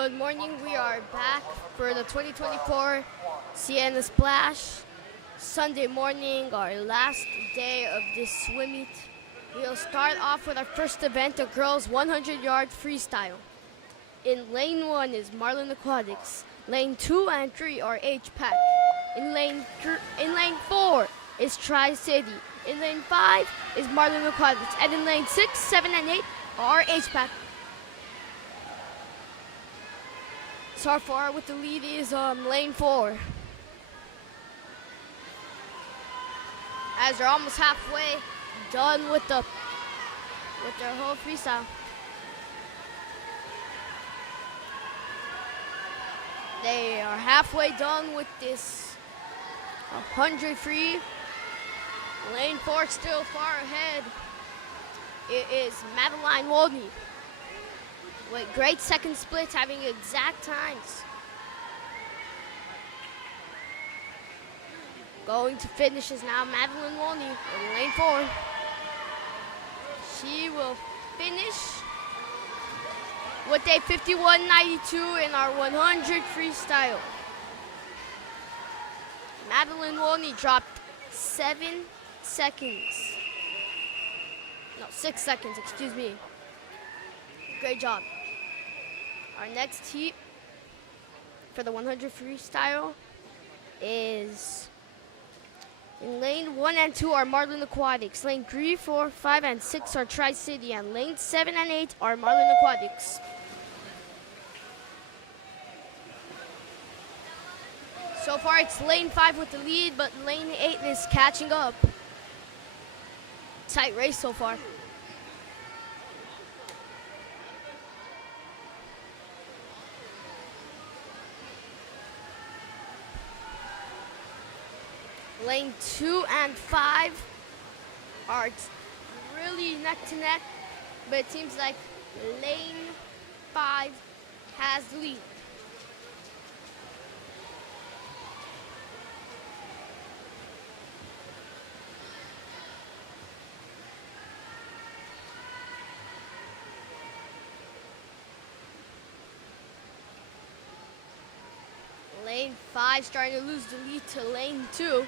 Good morning. We are back for the 2024 Sienna Splash. Sunday morning, our last day of this swim meet. We'll start off with our first event, the girls 100-yard freestyle. In lane 1 is Marlin Aquatics. Lane 2 and 3 are HPAC. In lane 4 is Tri-City. In lane 5 is Marlin Aquatics. And in lane 6, 7, and 8 are HPAC. So far with the lead is lane 4. As they're almost halfway done with their whole freestyle. They are halfway done with this 100 free. Lane 4 still far ahead. It is Madeline Wolney with great second splits, having exact times. Going to finish is now Madeline Wolney in lane 4. She will finish with a 51.92 in our 100 freestyle. Madeline Wolney dropped 6 seconds, excuse me. Great job. Our next heat for the 100 freestyle is in lane 1 and 2 are Marlin Aquatics. Lane 3, 4, 5, and 6 are Tri-City. And lane 7 and 8 are Marlin Aquatics. So far it's lane 5 with the lead, but lane 8 is catching up. Tight race so far. Lane 2 and 5 are really neck to neck, but it seems like lane 5 has the lead. Lane 5 starting to lose the lead to lane 2.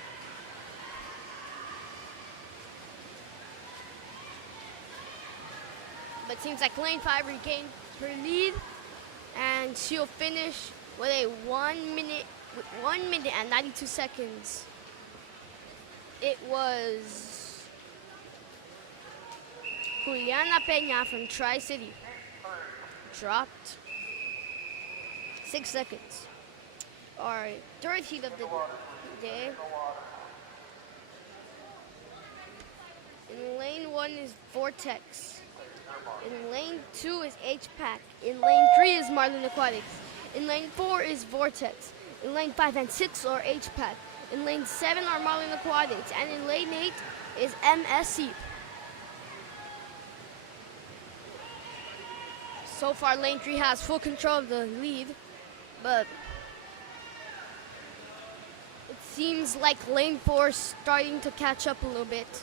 But seems like lane 5 regained her lead, and she'll finish with a 1 minute and 92 seconds. It was Juliana Peña from Tri-City. Dropped 6 seconds. Our third heat of the day. In lane 1 is Vortex. In lane 2 is HPAC. In lane 3 is Marlin Aquatics. In lane 4 is Vortex. In lane 5 and 6 are HPAC. In lane 7 are Marlin Aquatics. And in lane 8 is MSC. So far lane 3 has full control of the lead, but it seems like lane 4 is starting to catch up a little bit.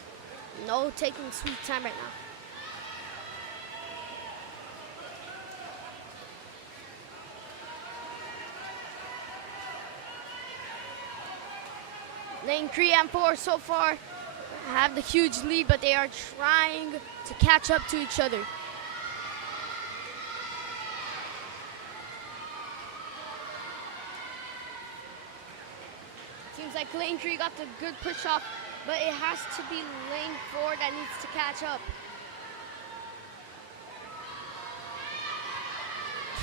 No taking sweet time right now. Lane 3 and 4 so far have the huge lead, but they are trying to catch up to each other. Seems like lane 3 got the good push off, but it has to be lane 4 that needs to catch up.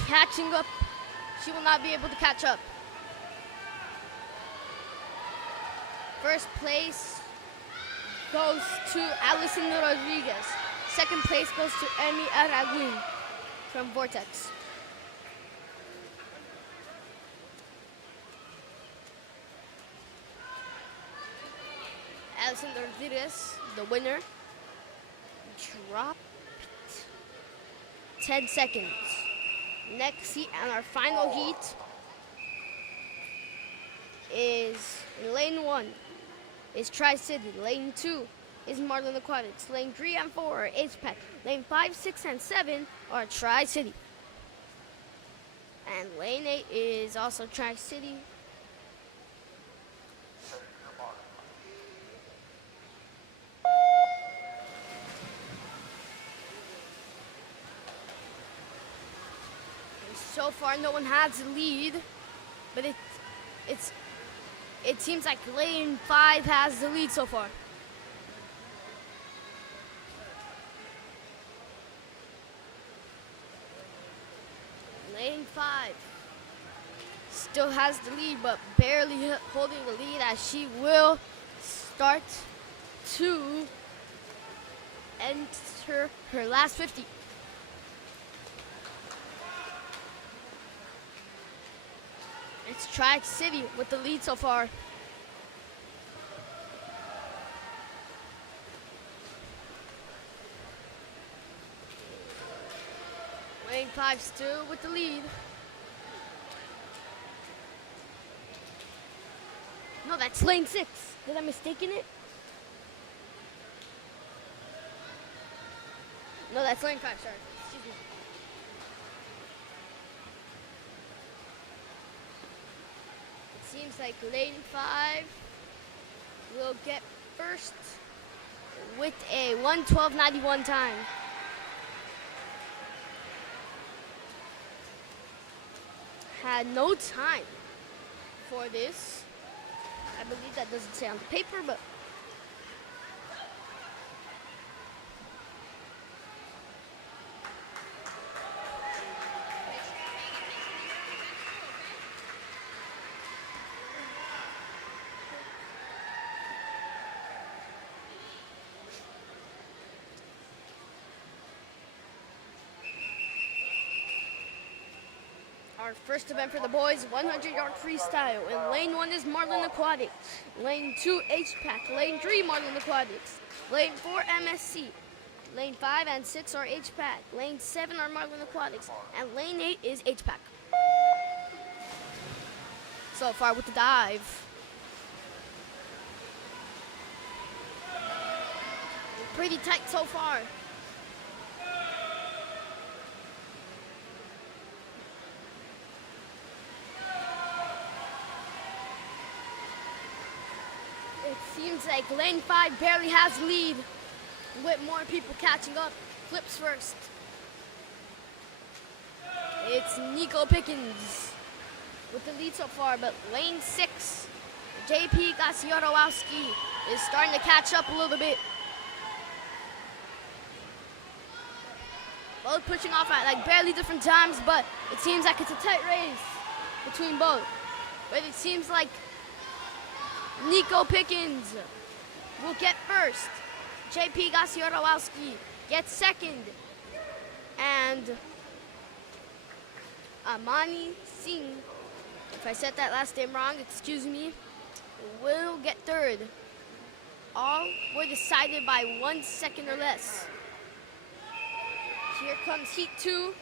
Catching up, she will not be able to catch up. First place goes to Alison Rodriguez. Second place goes to Emi Araguin from Vortex. Alison Rodriguez, the winner, dropped 10 seconds. Next heat and our final heat is in lane 1 is Tri-City. Lane 2 is Marlin Aquatics. Lane 3 and 4 are HPAC. Lane 5, 6, and 7 are Tri-City. And lane 8 is also Tri-City. So far, no one has the lead, but it seems like lane 5 has the lead so far. Lane 5 still has the lead, but barely holding the lead as she will start to enter her last 50. It's Tri-City with the lead so far. Lane 5 still with the lead. No, that's lane 6. Did I mistaken it? No, that's lane 5, sorry. Excuse me. It seems like lane 5 will get first with a 1:12.91 time. Had no time for this. I believe that doesn't say on the paper, but our first event for the boys, 100-yard freestyle. In lane 1 is Marlin Aquatics. Lane 2, HPAC. Lane 3, Marlin Aquatics. Lane 4, MSC. Lane 5 and 6 are HPAC. Lane 7 are Marlin Aquatics. And lane 8 is HPAC. So far with the dive. Pretty tight so far. Seems like lane 5 barely has lead, with more people catching up. Flips first. It's Nico Pickens with the lead so far, but lane 6, JP Gaciorowski, is starting to catch up a little bit. Both pushing off at like barely different times, but it seems like it's a tight race between both. But it seems like Nico Pickens will get first. JP Gaciorowski gets second. And Amani Singh, if I said that last name wrong, excuse me, will get third. All were decided by 1 second or less. Here comes heat 2.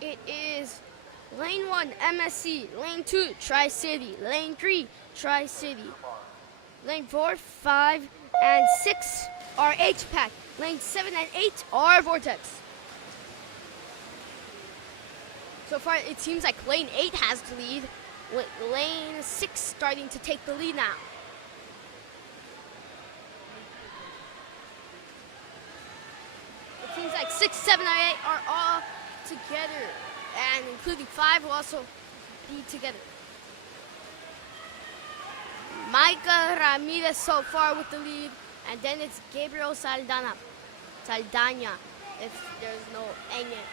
It is lane 1, MSC. Lane 2, Tri-City. Lane 3, Tri-City. Lane 4, 5, and 6 are HPAC. Lane 7 and 8 are Vortex. So far, it seems like lane 8 has the lead, with lane 6 starting to take the lead now. It seems like 6, 7, and 8 are all together, and including 5 will also be together. Micah Ramirez so far with the lead, and then it's Gabriel Saldana, if there's no N yet.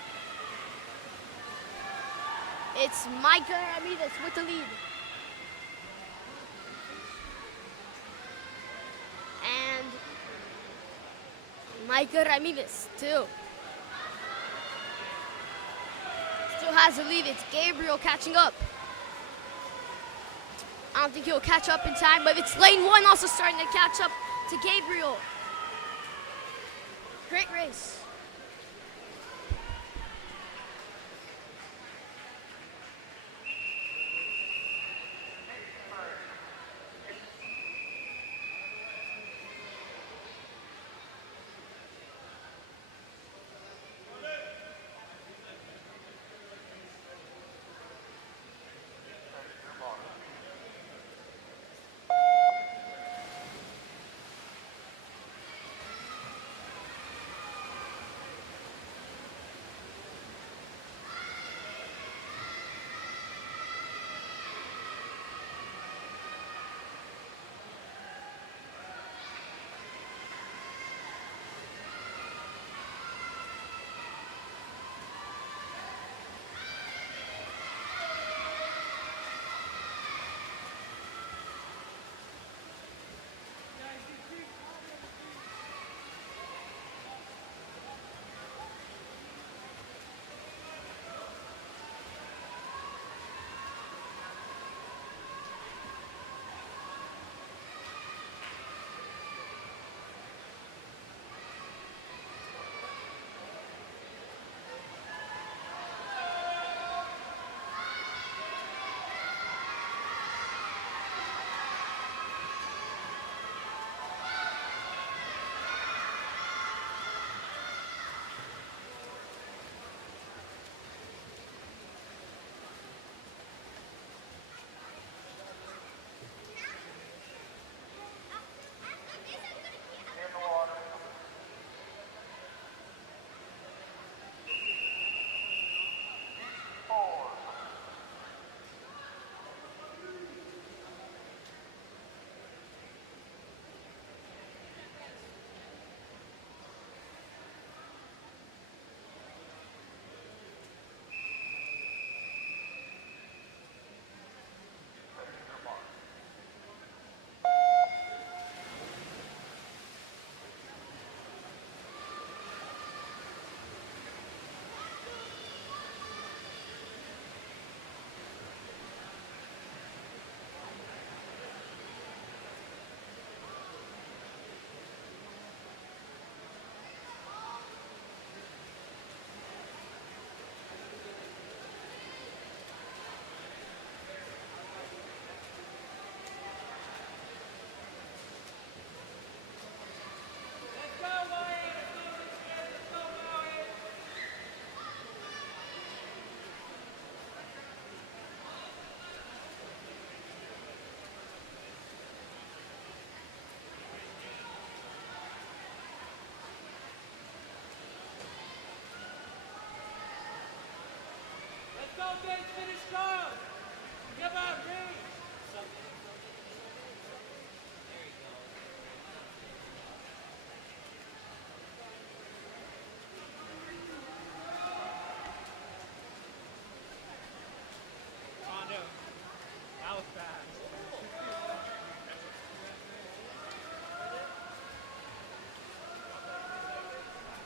It's Micah Ramirez with the lead. And Micah Ramirez still has the lead. It's Gabriel catching up. I don't think he'll catch up in time, but it's lane 1 also starting to catch up to Gabriel. Great race.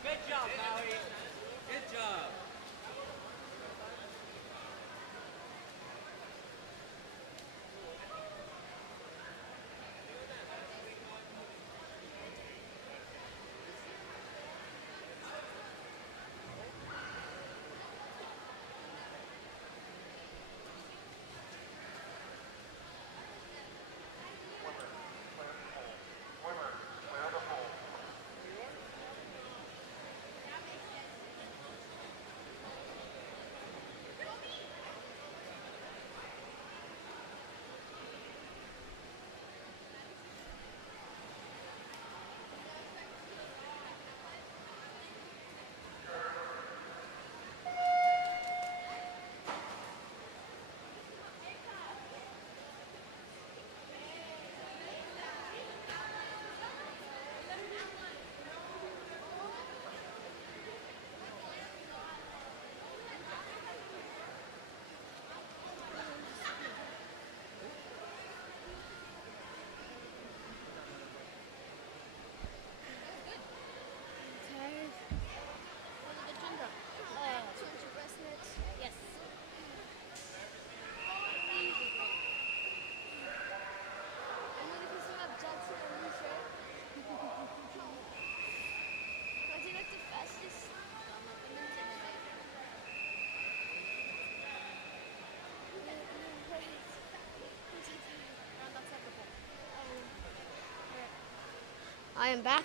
Good job, Maui. Good job. I am back.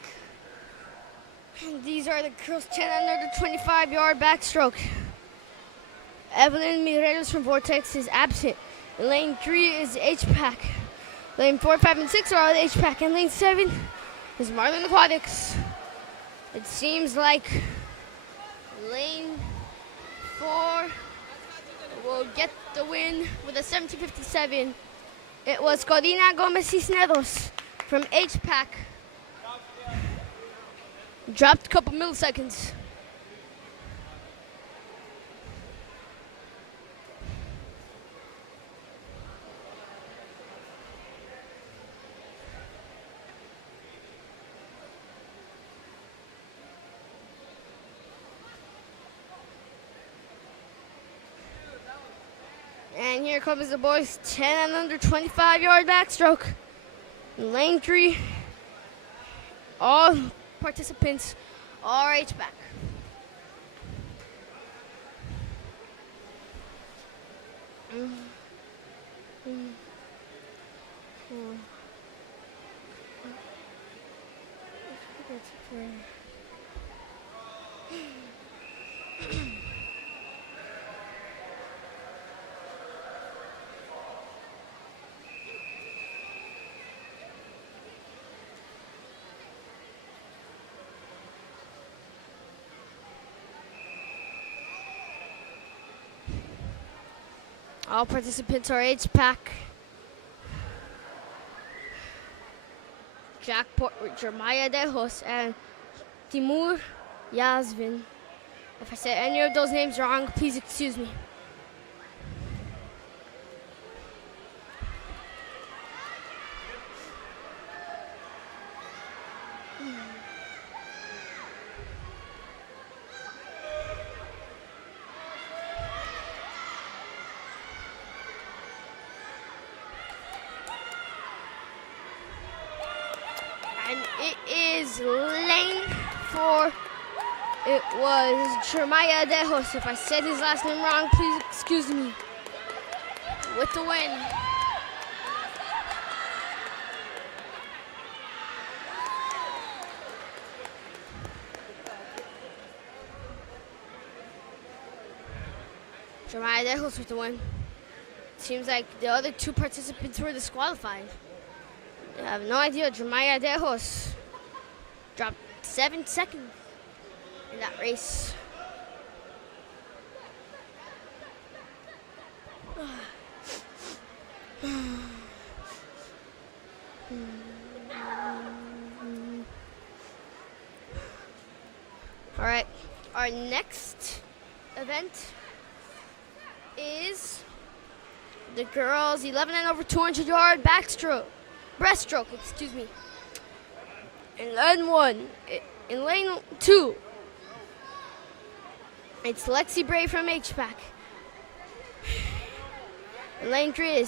And these are the girls 10 under the 25-yard backstroke. Evelyn Mireles from Vortex is absent. In lane 3 is HPAC. Lane 4, 5, and 6 are all the HPAC. And lane 7 is Marlin Aquatics. It seems like lane 4 will get the win with a 17:57. It was Corina Gomez Cisneros from HPAC. Dropped a couple milliseconds. And here comes the boys 10 and under 25-yard backstroke. In lane 3, all participants are HPAC. All participants are HPAC. Jack Jeremiah Dejos and Timur Yazvin. If I said any of those names wrong, please excuse me. And it is lane 4. It was Jeremiah Dejos. If I said his last name wrong, please excuse me. With the win. Jeremiah Dejos with the win. Seems like the other two participants were disqualified. I have no idea. Jeremiah Dejos dropped 7 seconds in that race. All right, our next event is the girls 11 and over 200-yard breaststroke, excuse me. In lane 1, in lane 2, it's Lexi Bray from HPAC. In lane 3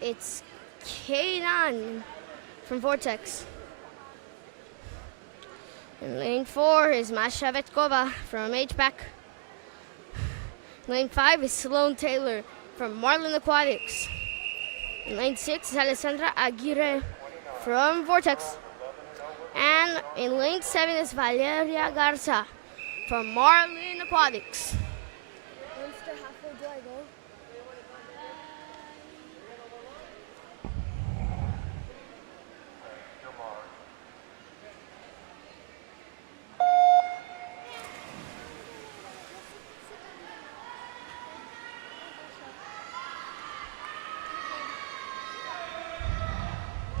it's K9 from Vortex. In lane 4 is Masha Vetkova from HPAC. Lane 5 is Sloan Taylor from Marlin Aquatics. In lane 6 is Alessandra Aguirre from Vortex. And in lane 7 is Valeria Garza from Marlin Aquatics. How far do I go?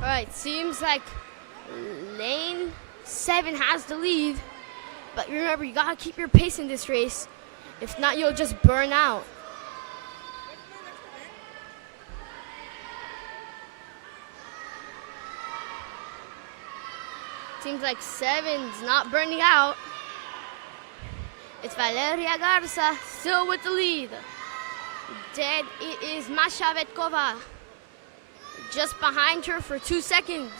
All right, seems like lane 7 has the lead, but remember, you gotta keep your pace in this race. If not, you'll just burn out. Seems like 7's not burning out. It's Valeria Garza still with the lead. Then it is Masha Vetkova just behind her for 2 seconds.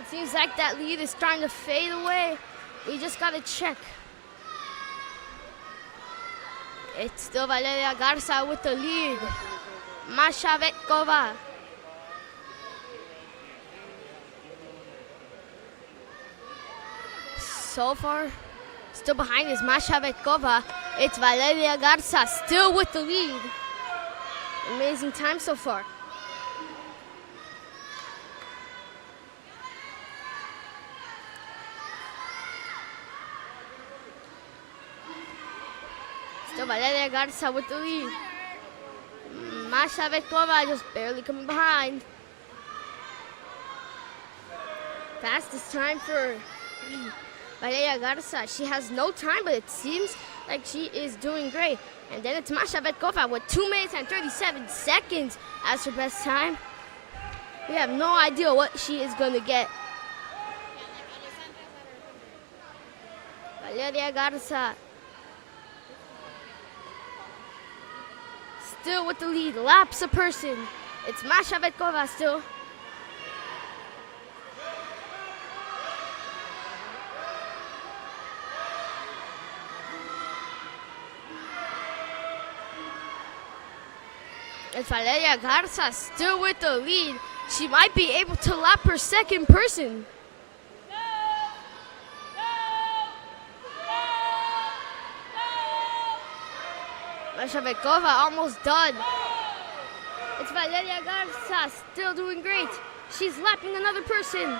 It seems like that lead is starting to fade away. We just gotta check. It's still Valeria Garza with the lead. Masha Vetkova. So far, still behind is Masha Vetkova. It's Valeria Garza still with the lead. Amazing time so far. Still Valeria Garza with the lead. Masha Vetkova just barely coming behind. Fastest time for Valeria Garza. She has no time, but it seems like she is doing great. And then it's Masha Vetkova with 2 minutes and 37 seconds as her best time. We have no idea what she is going to get. Valeria Garza still with the lead, laps a person. It's Masha Vetkova still. It's Valeria Garza still with the lead. She might be able to lap her second person. Masha Vetkova almost done. It's Valeria Garza still doing great. She's lapping another person.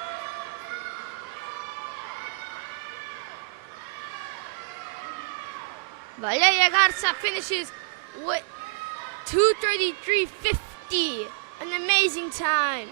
Valeria Garza finishes with 2:33.50, an amazing time.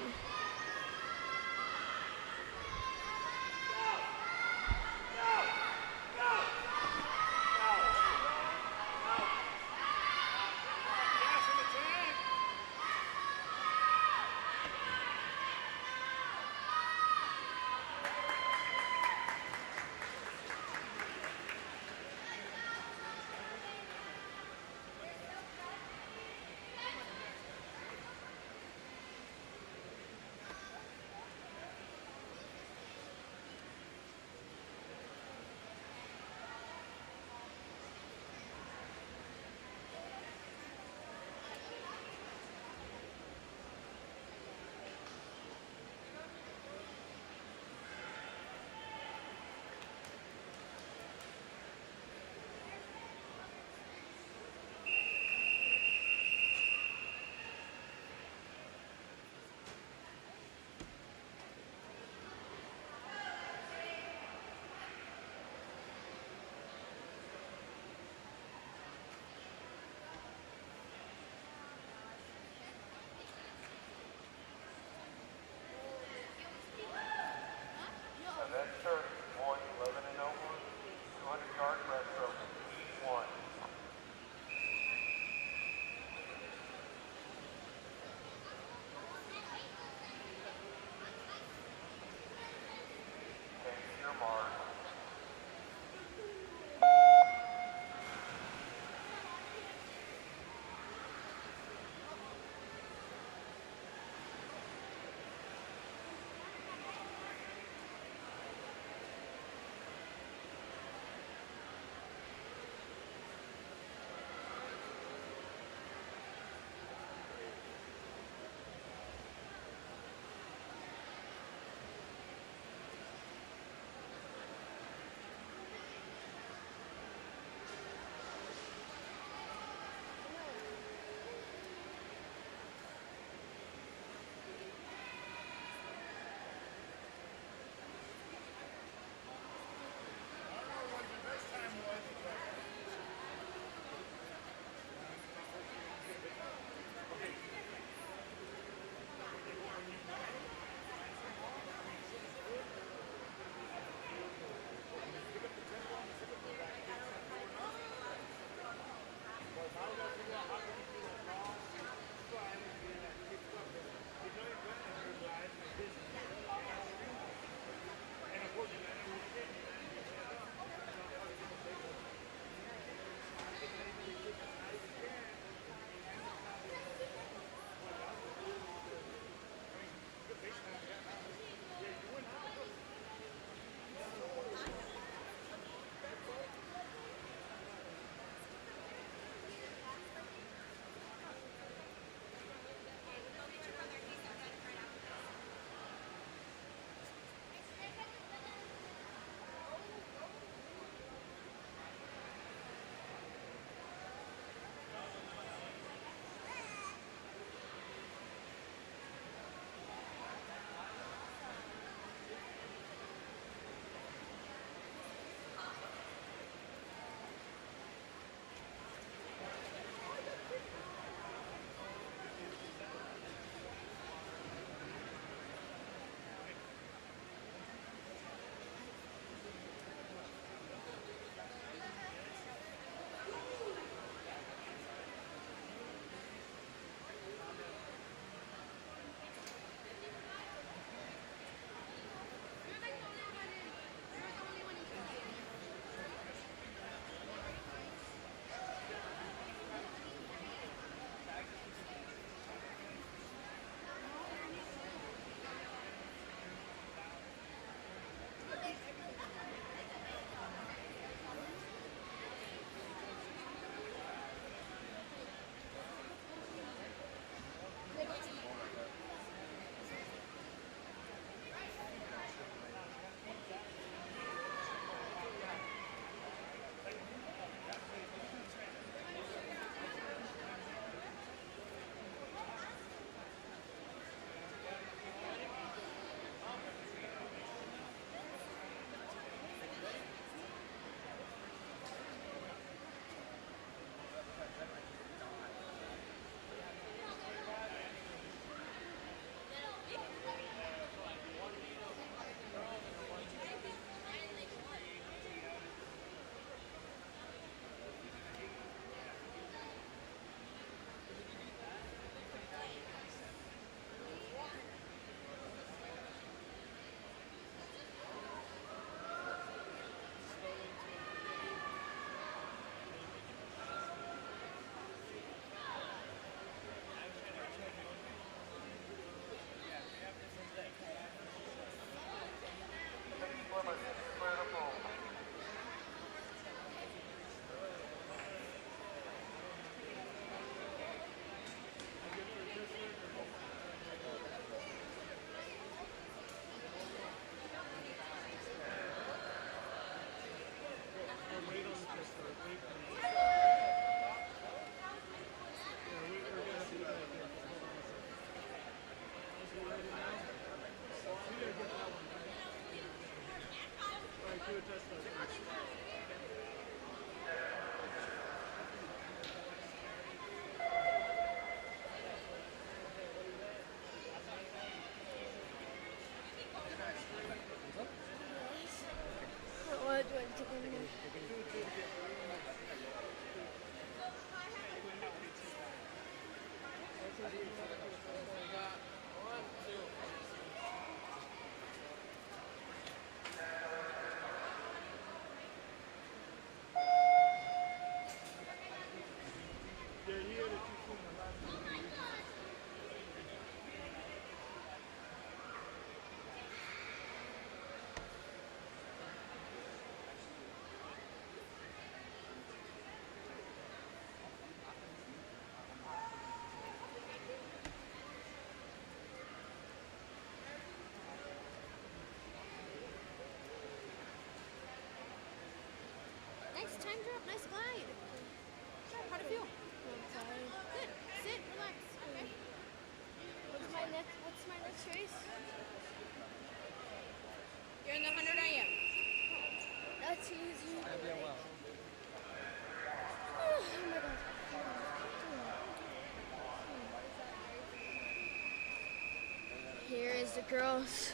is the girls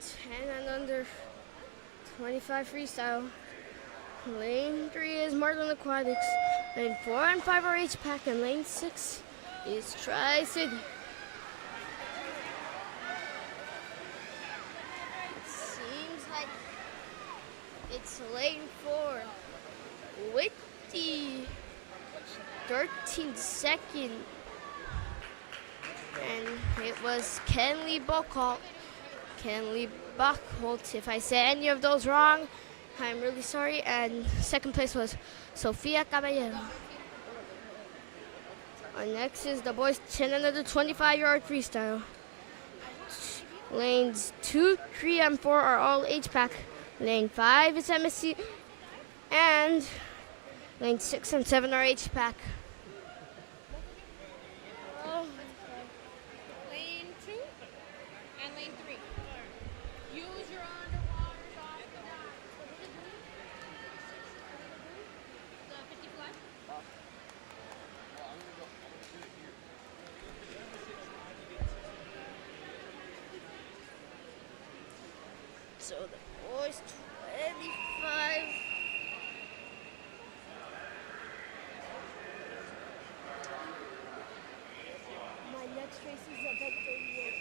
10 and under 25 freestyle. Lane 3 is Marlin Aquatics. Lane 4 and 5 are HPAC, and lane 6 is Tri-City. It seems like it's lane 4 with the 13 second, and it was Kenley Buckholt. If I say any of those wrong, I'm really sorry. And second place was Sofia Caballero. Next is the boys 10 and under 25-yard freestyle. Lanes 2, 3, and 4 are all HPAC. Lane 5 is MSC, and lane 6 and 7 are HPAC. Lane 2 and lane 3. Use your underwaters off the dock. The 50 flag? So the boys 25. My next race is event 38.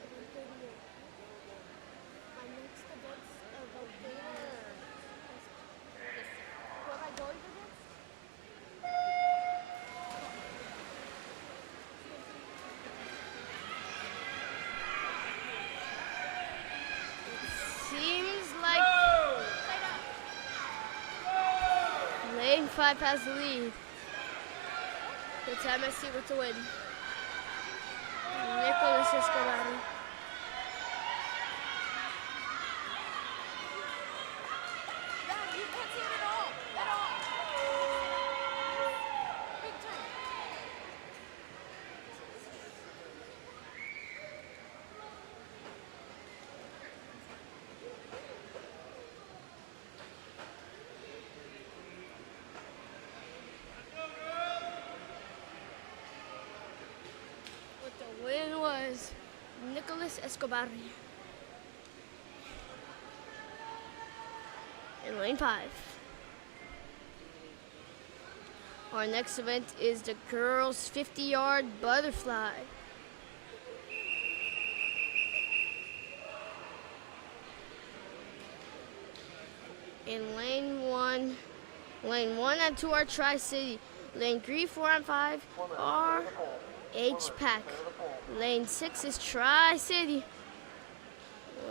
Event 38. My next event's event 38. Who am I going against? Seems like lane 5 has the lead. It's MSC with the win. Nicholas Escobar. You can't see it at all. At all. Big time. What the win was Nicholas Escobar. In lane 5. Our next event is the girls 50-yard butterfly. In lane 1 and 2 are Tri-City. Lane 3, 4, and 5 are HPAC. Lane 6 is Tri-City.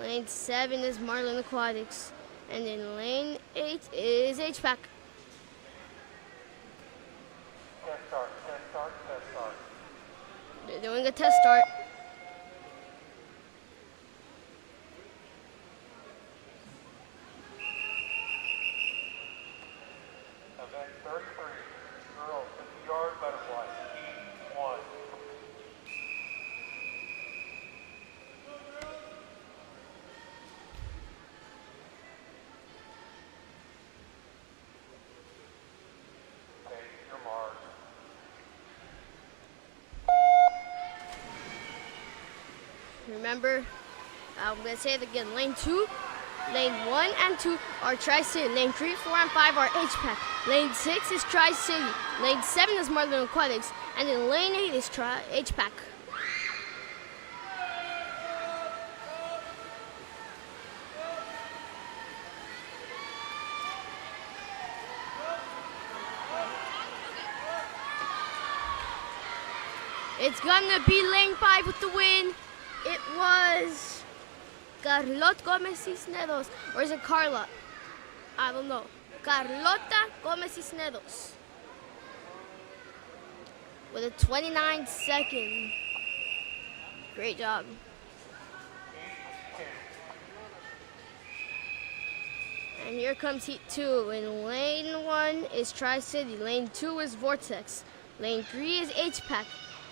Lane 7 is Marlin Aquatics. And in lane 8 is HPAC. Test start. They're doing a test start. Event 33, girls 50-yard butterfly, heat 1. Take your mark. Remember, I'm going to say it again. Lane 2, lane 1 and 2 are Tri-City. Lane 3, 4, and 5 are HPAC. Lane 6 is Tri-City. Lane 7 is Marlin Aquatics. And in lane 8 is HPAC. It's gonna be lane 5 with the win. It was Carlot Gomez Cisneros, or is it Carla? I don't know. Carlota Gomez Cisneros with a 29 second. Great job. And here comes heat 2. In lane 1 is Tri-City. Lane 2 is Vortex. Lane 3 is HPAC.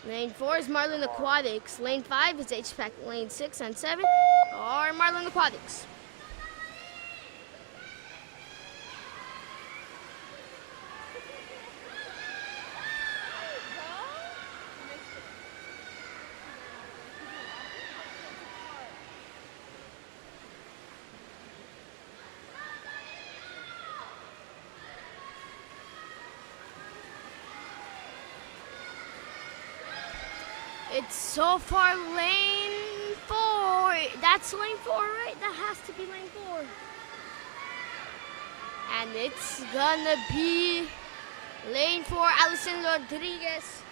Lane 4 is Marlin Aquatics. Lane 5 is HPAC. Lane 6 and 7 are Marlin Aquatics. It's so far lane 4. That's lane 4, right? That has to be lane 4. And it's gonna be lane 4, Alison Rodriguez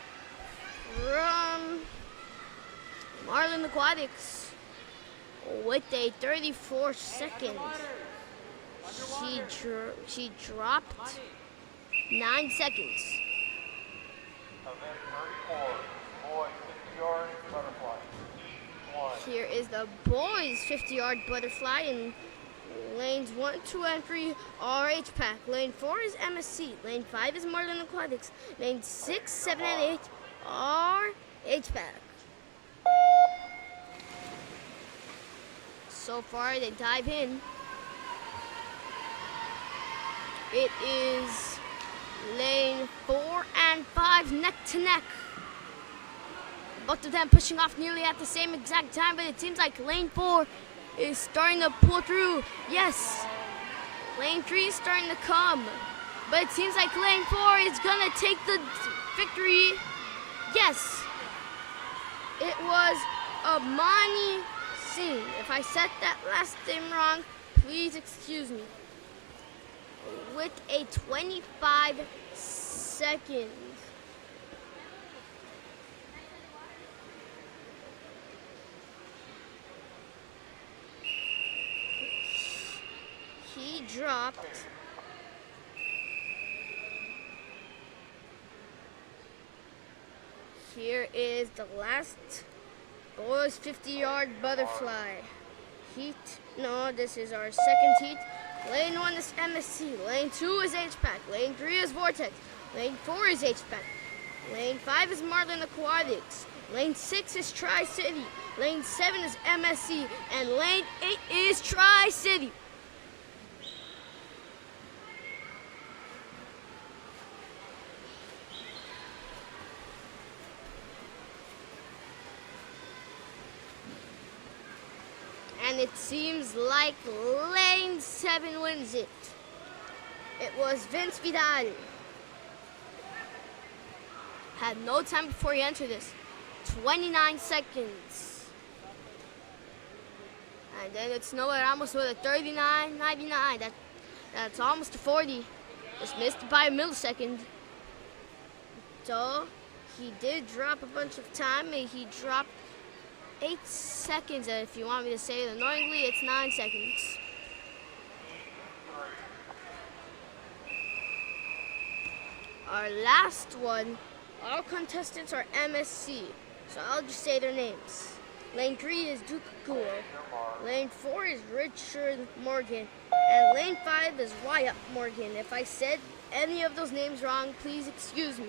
from Marlin Aquatics with a 34 second. She dropped 9 seconds. Event 34, boys 50 yard butterfly. Heat 1. Here is the boys 50-yard butterfly in lanes 1, 2, and 3 are HPAC. Lane 4 is MSC. Lane 5 is Marlin Aquatics. Lane 6, 7, and 8 are HPAC. So far, they dive in. It is lane 4 and 5 neck to neck. Both of them pushing off nearly at the same exact time, but it seems like lane 4 is starting to pull through. Yes, lane 3 is starting to come, but it seems like lane 4 is gonna take the victory. Yes, it was Amani Singh. If I said that last name wrong, please excuse me. With a 25 seconds. He dropped here is the last boys 50-yard butterfly heat. No, this is our second heat. Lane 1 is MSC, lane 2 is HPAC, lane 3 is Vortex, lane 4 is HPAC, lane 5 is Marlin Aquatics, lane 6 is Tri-City, lane 7 is MSC, and lane 8 is Tri-City. And it seems like lane 7 wins it. It was Vince Vidal. Had no time before he entered this. 29 seconds. And then it's Noah Ramos with a 39.99. That's almost a 40. Just missed it by a millisecond. So he did drop a bunch of time. He dropped 8 seconds, and if you want me to say it annoyingly, it's 9 seconds. Our last one, all contestants are MSC, so I'll just say their names. Lane 3 is Duke Cool. Lane 4 is Richard Morgan. And lane 5 is Wyatt Morgan. If I said any of those names wrong, please excuse me.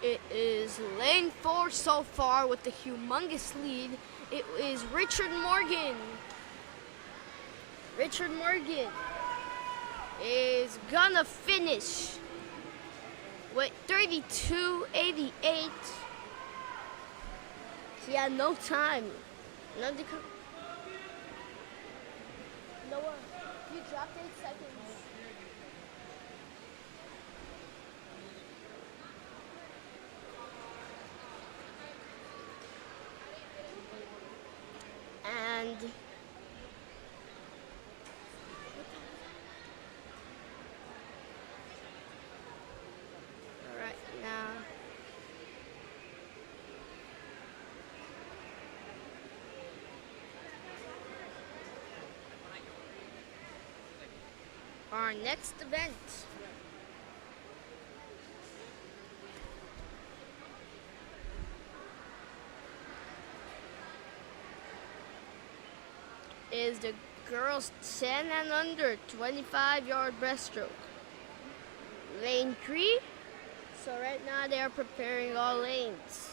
It is lane 4 so far with the humongous lead. It is Richard Morgan. Richard Morgan is gonna finish with 32.88. He had no time. Nothing. Noah, you dropped 8 seconds. And right now, our next event is the girls 10 and under 25-yard breaststroke. Lane 3. So right now they are preparing all lanes.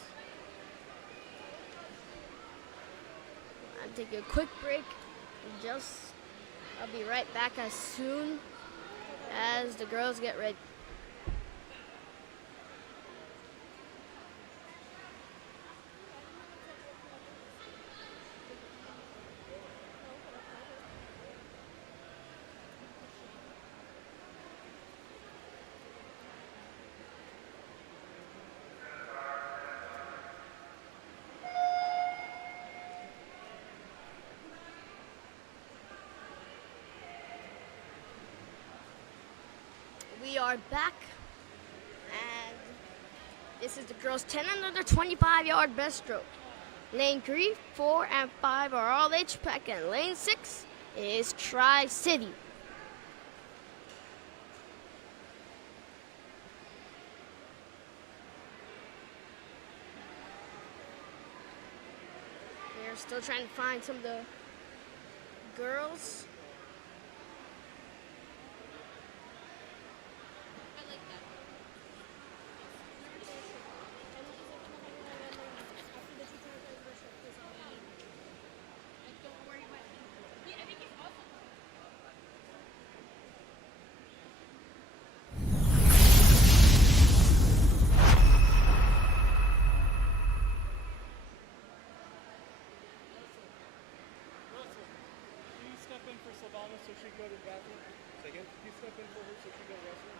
I'm taking a quick break. I'll be right back as soon as the girls get ready. We are back, and this is the girls' 10 and under 25-yard breaststroke. Lane 3, 4, and 5 are all HPAC, and lane 6 is Tri-City. We're still trying to find some of the girls. I like that. Don't worry about it. Yeah, I think it's awesome. Russell, can you step in for Sylvana so she can go to the bathroom? Second? Can you step in for her so she can go to the restroom?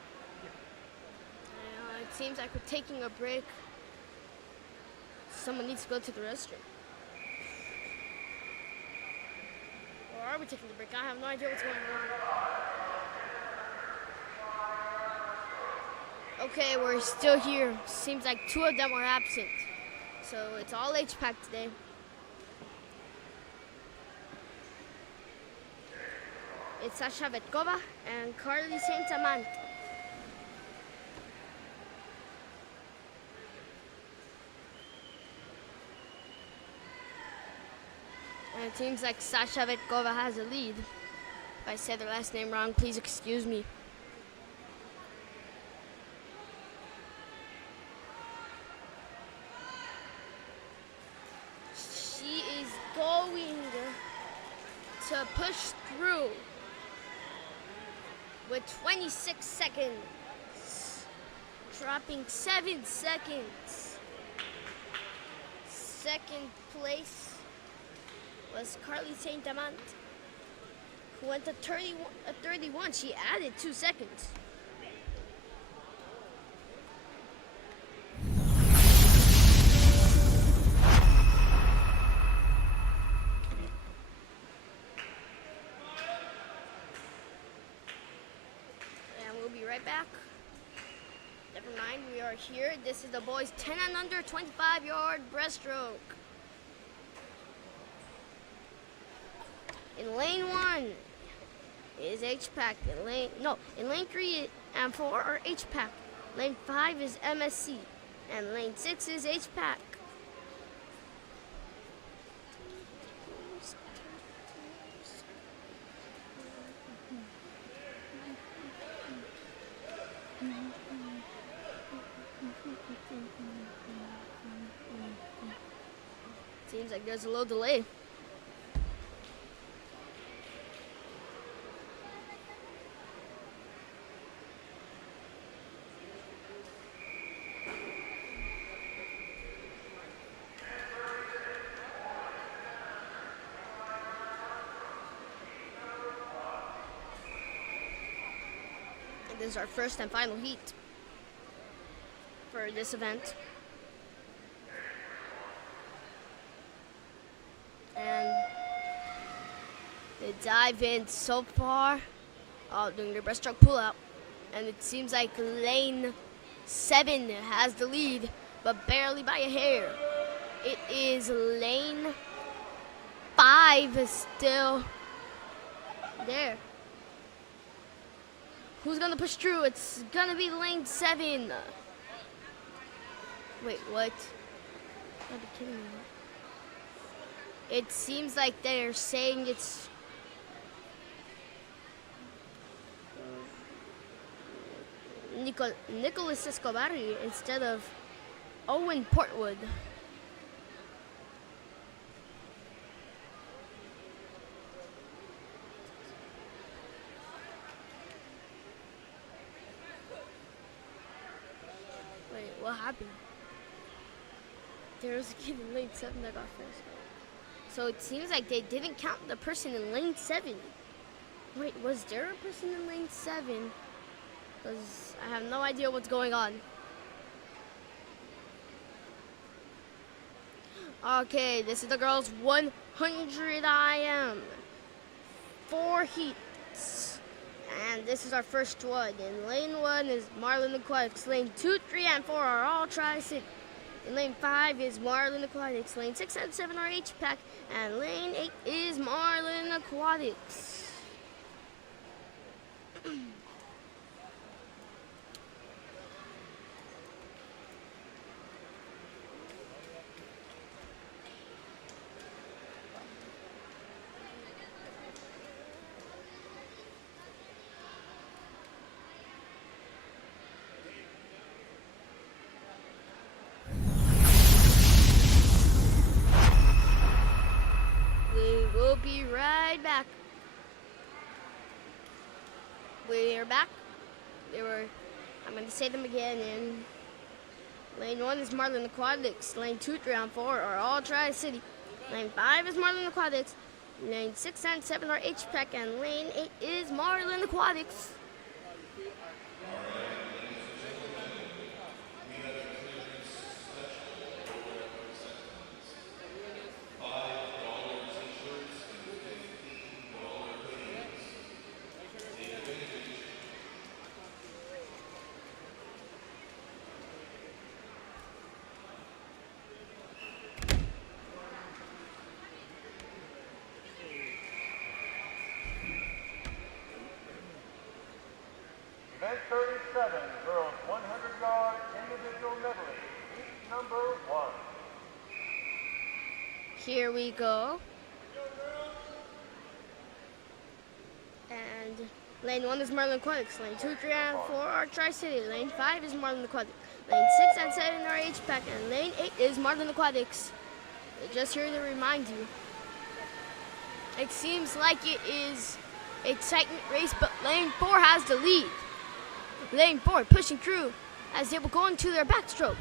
It seems like we're taking a break. Someone needs to go to the restroom. Or are we taking a break? I have no idea what's going on. Okay, we're still here. Seems like 2 of them are absent. So it's all HPAC today. It's Sasha Vetkova and Carly Saint-Amant. And it seems like Sasha Vetkova has a lead. If I said her last name wrong, please excuse me. She is going to push through with 26 seconds, dropping 7 seconds. Second place was Carly Saint-Amant, who went to 31. She added 2 seconds. And we'll be right back. Never mind, we are here. This is the boys' 10 and under 25-yard breaststroke. In lane 1 is HPAC. In lane 3 and 4 are HPAC. Lane 5 is MSC. And lane 6 is HPAC. Seems like there's a little delay. This is our first and final heat for this event. And they dive in so far, doing their breaststroke pull-out. And it seems like lane 7 has the lead, but barely by a hair. It is lane 5 still there. Who's gonna push through? It's gonna be lane 7. Wait, what? Gotta be kidding me. It seems like they're saying it's Nicholas Escobarri instead of Owen Portwood. Wait, what happened? There was a kid in lane 7 that got first. So it seems like they didn't count the person in lane 7. Wait, was there a person in lane 7? Because I have no idea what's going on. Okay, this is the girls' 100 IM. 4 heats. And this is our first one. In lane 1 is Marlin Aquatics. Lane 2, 3, and 4 are all Tri-City. In lane 5 is Marlin Aquatics. Lane 6 and 7 are HPAC. And lane 8 is Marlin Aquatics. We will be right back. We are back. I'm going to say them again. In lane 1 is Marlin Aquatics. Lane 2, 3, and 4 are all Tri-City. Lane 5 is Marlin Aquatics. Lane 6 and 7 are HPAC. And lane 8 is Marlin Aquatics. Event 37, girls 100-yard individual medley, heat number 1. Here we go. And lane 1 is Marlin Aquatics. Lane 2, 3, and 4 are Tri-City. Lane 5 is Marlin Aquatics. Lane 6 and 7 are HPAC. And lane 8 is Marlin Aquatics. Just here to remind you. It seems like it is a tight race, but lane 4 has the lead. Lane 4 pushing through as they will go into their backstroke.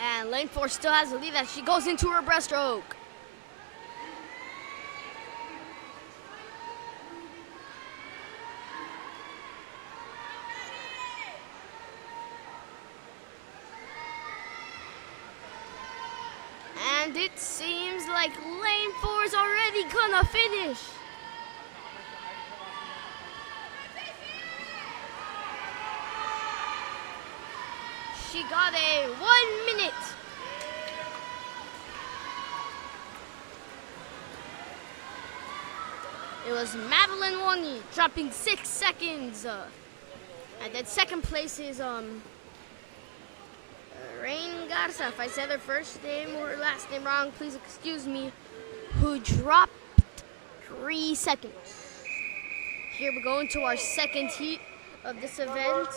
And lane 4 still has the lead as she goes into her breaststroke. And it seems like lane 4 is already gonna finish. She got a 1 minute. It was Madeline Wongi dropping 6 seconds. And then second place is Rain Garza, if I said her first name or her last name wrong, please excuse me, who dropped 3 seconds. Here we go into our second heat of this event.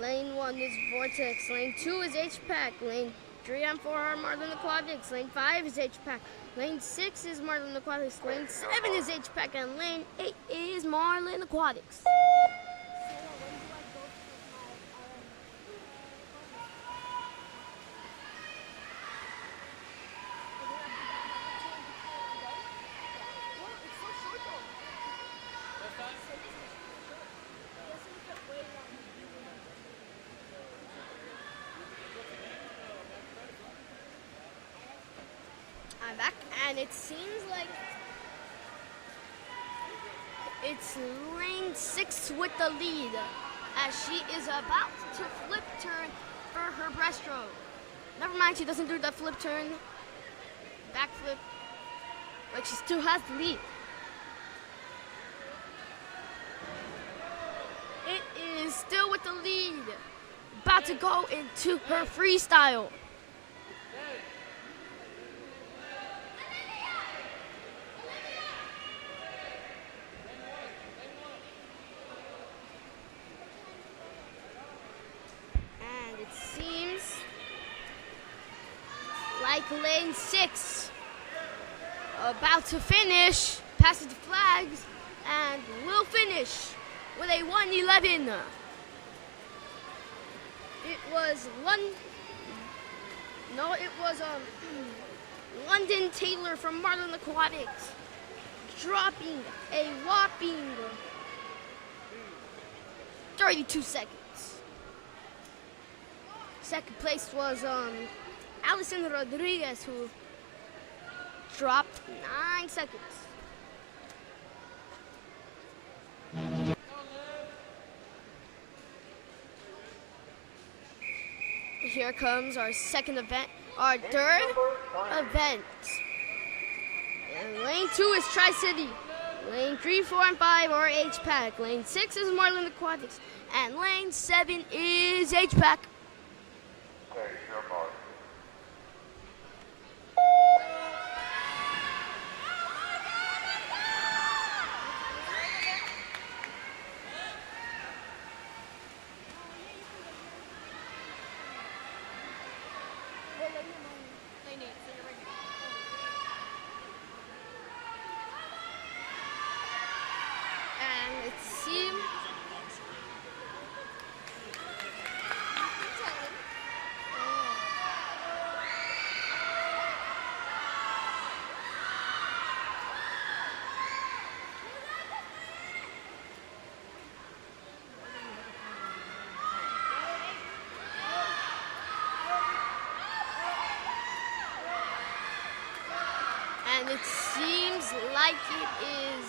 Lane 1 is Vortex, lane 2 is HPAC, lane 3 and 4 are Marlin Aquatics, lane 5 is HPAC, lane 6 is Marlin Aquatics, lane 7 is HPAC, and lane 8 is Marlin Aquatics. I'm back, and it seems like it's lane 6 with the lead as she is about to flip turn for her breaststroke. Never mind, she doesn't do the flip turn, backflip, but she still has the lead. It is still with the lead, about to go into her freestyle. Like lane 6, about to finish, passes the flags, and will finish with a 1:11. It was London Taylor from Marlin Aquatics dropping a whopping 32 seconds. Second place was Allison Rodriguez, who dropped 9 seconds. Here comes our second event, our third event. And lane 2 is Tri-City. Lane 3, 4, and 5 are HPAC. Lane 6 is Marlin Aquatics. And lane 7 is HPAC. Okay, your mark. Lane 8, so you're right here. And it seems like it is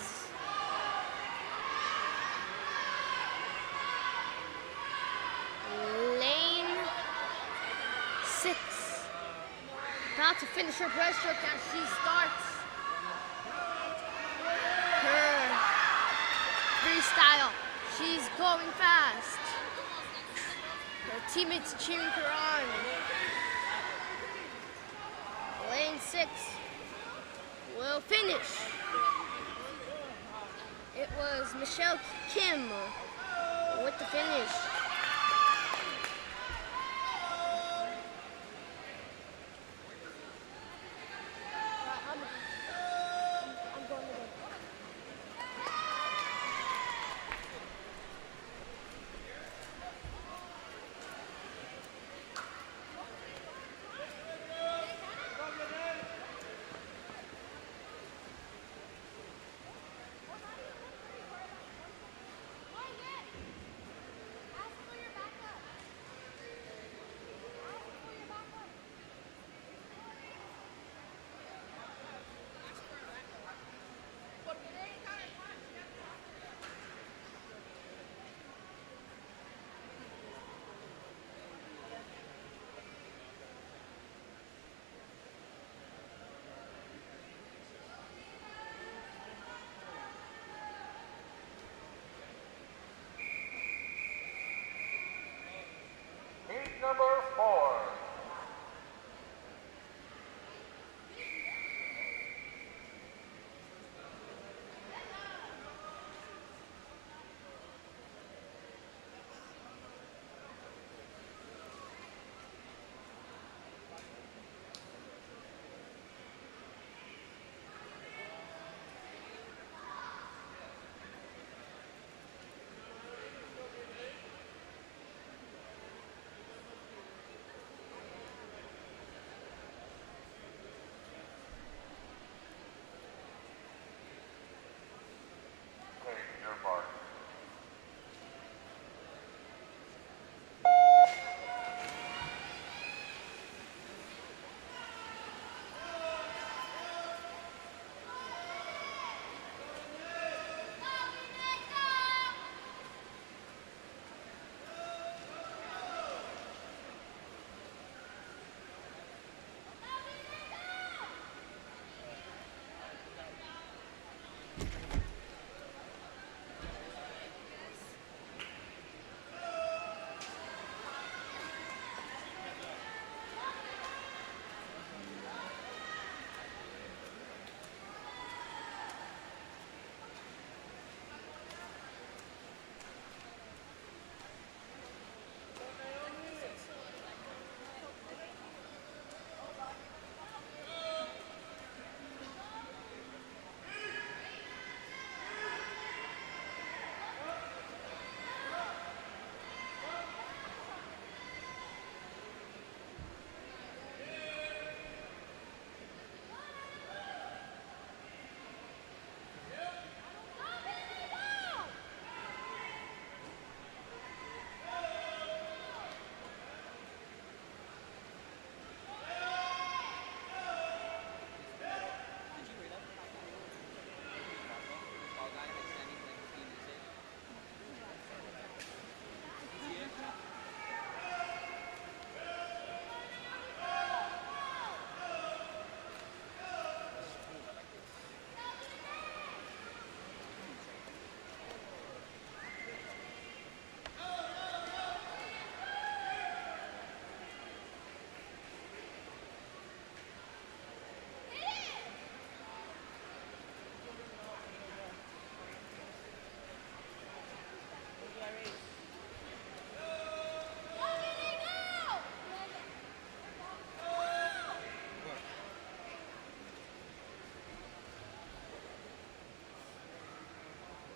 lane 6 about to finish her breaststroke as she starts her freestyle. She's going fast. Her teammates cheering her on. Lane 6 will finish. It was Michelle Kim with the finish. Heat number 4.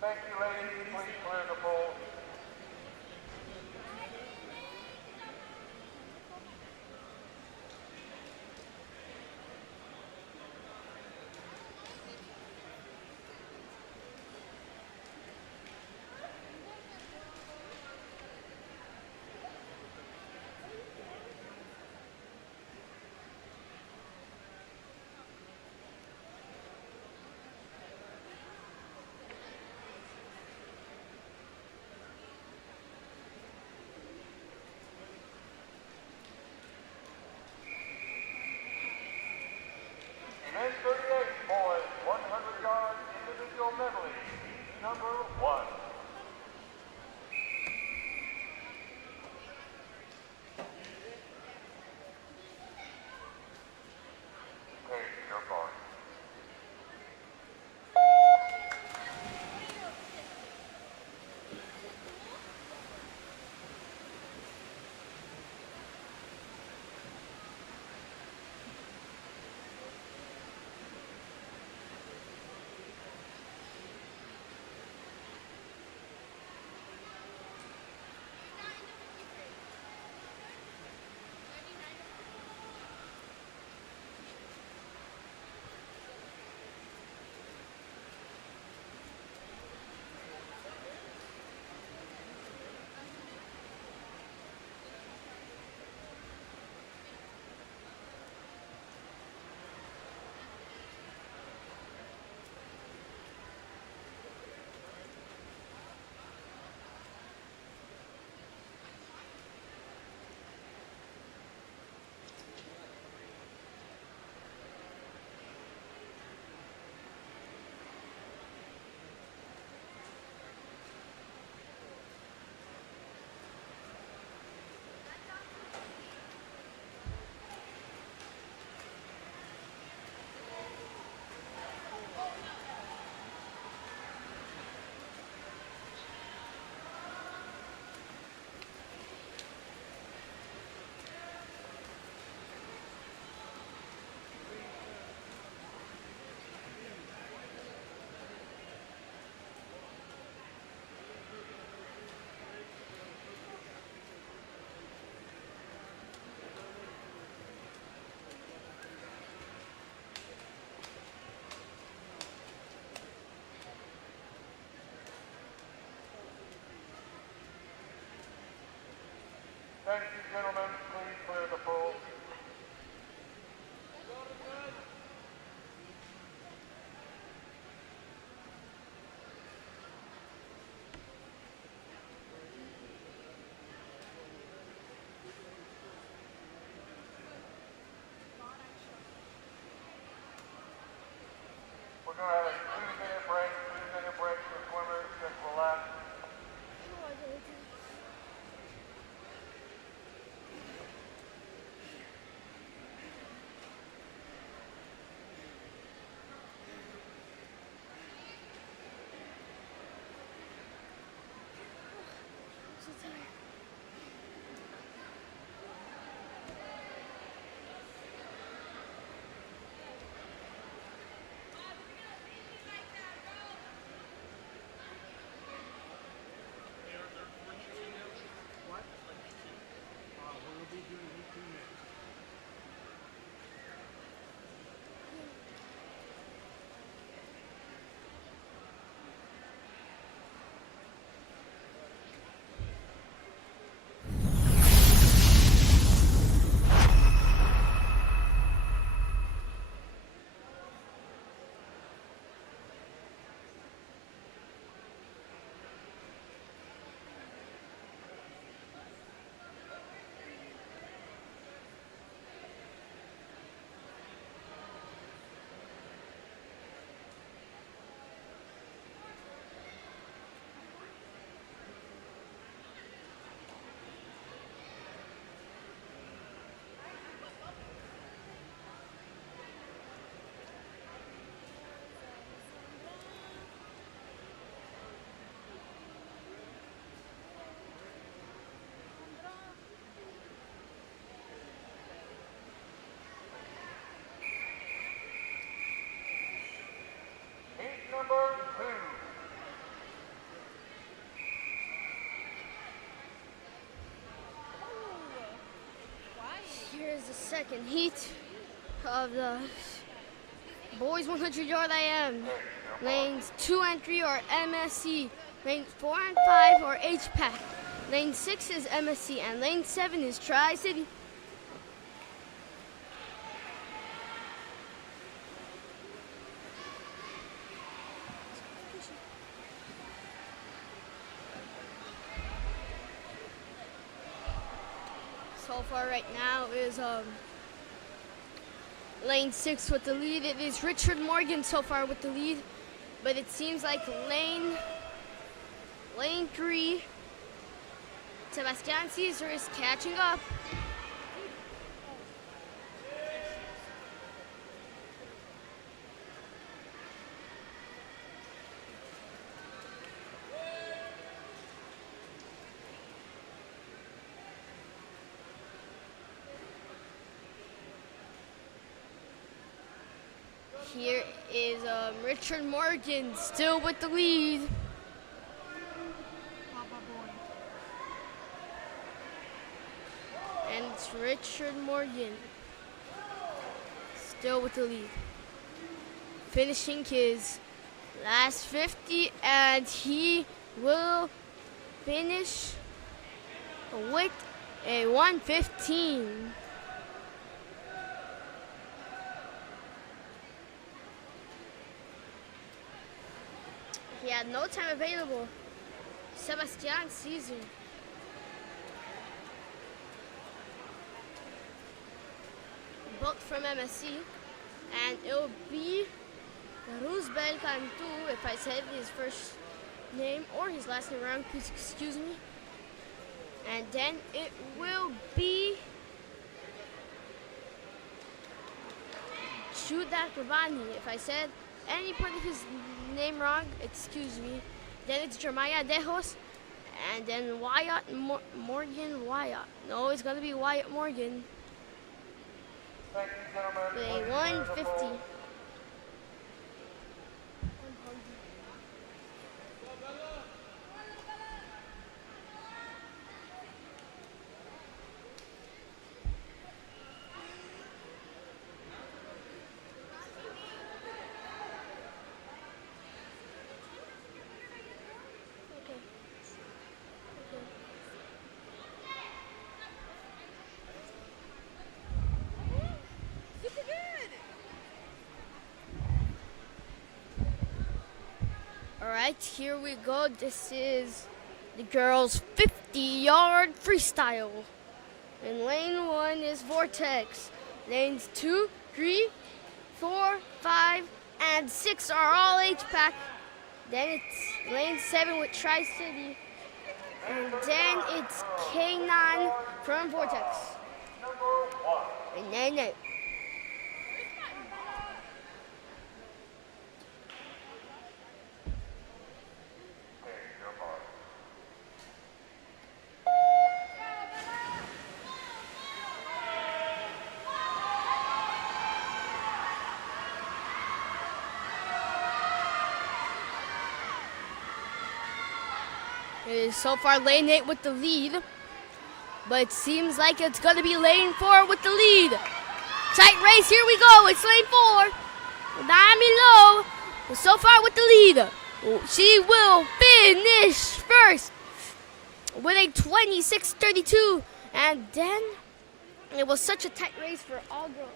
Thank you, ladies. Please clear the pool. Event 38, boys, 100-yard individual medley, heat number 1. Take your mark. Thank you, gentlemen. Please clear the pool. We're going to have a 2-minute break, 2-minute break for swimmers. Just relax. second heat of the boys 100-yard IM. Lanes 2 and 3 are MSC. Lanes 4 and 5 are HPAC. Lane 6 is MSC, and lane 7 is Tri-City. So far right now is lane 6 with the lead. It is Richard Morgan so far with the lead, but it seems like lane 3, Sebastian Caesar is catching up. Here is Richard Morgan still with the lead. And it's Richard Morgan still with the lead. Finishing his last 50, and he will finish with a 1:15. He had no time available. Sebastian Caesar. Both from MSC, and it'll be Roosbel Cantu, if I said his first name or his last name wrong, please excuse me. And then it will be Judah Rabani. If I said any part of his name wrong, excuse me. Then it's Jeremiah Dejos, and then Wyatt Morgan Wyatt. No, it's gonna be Wyatt Morgan. Thank you, gentlemen. With a 1:50. Alright, here we go. This is the girls' 50-yard freestyle. And lane 1 is Vortex. Lanes 2, 3, 4, 5, and 6 are all HPAC. Then it's lane 7 with Tri-City. And then it's K9 from Vortex. And then it is so far lane 8 with the lead, but it seems like it's going to be lane 4 with the lead. Tight race, here we go. It's lane 4. Naomi Lowe, so far with the lead. She will finish first with a 26:32, and then it was such a tight race for all girls.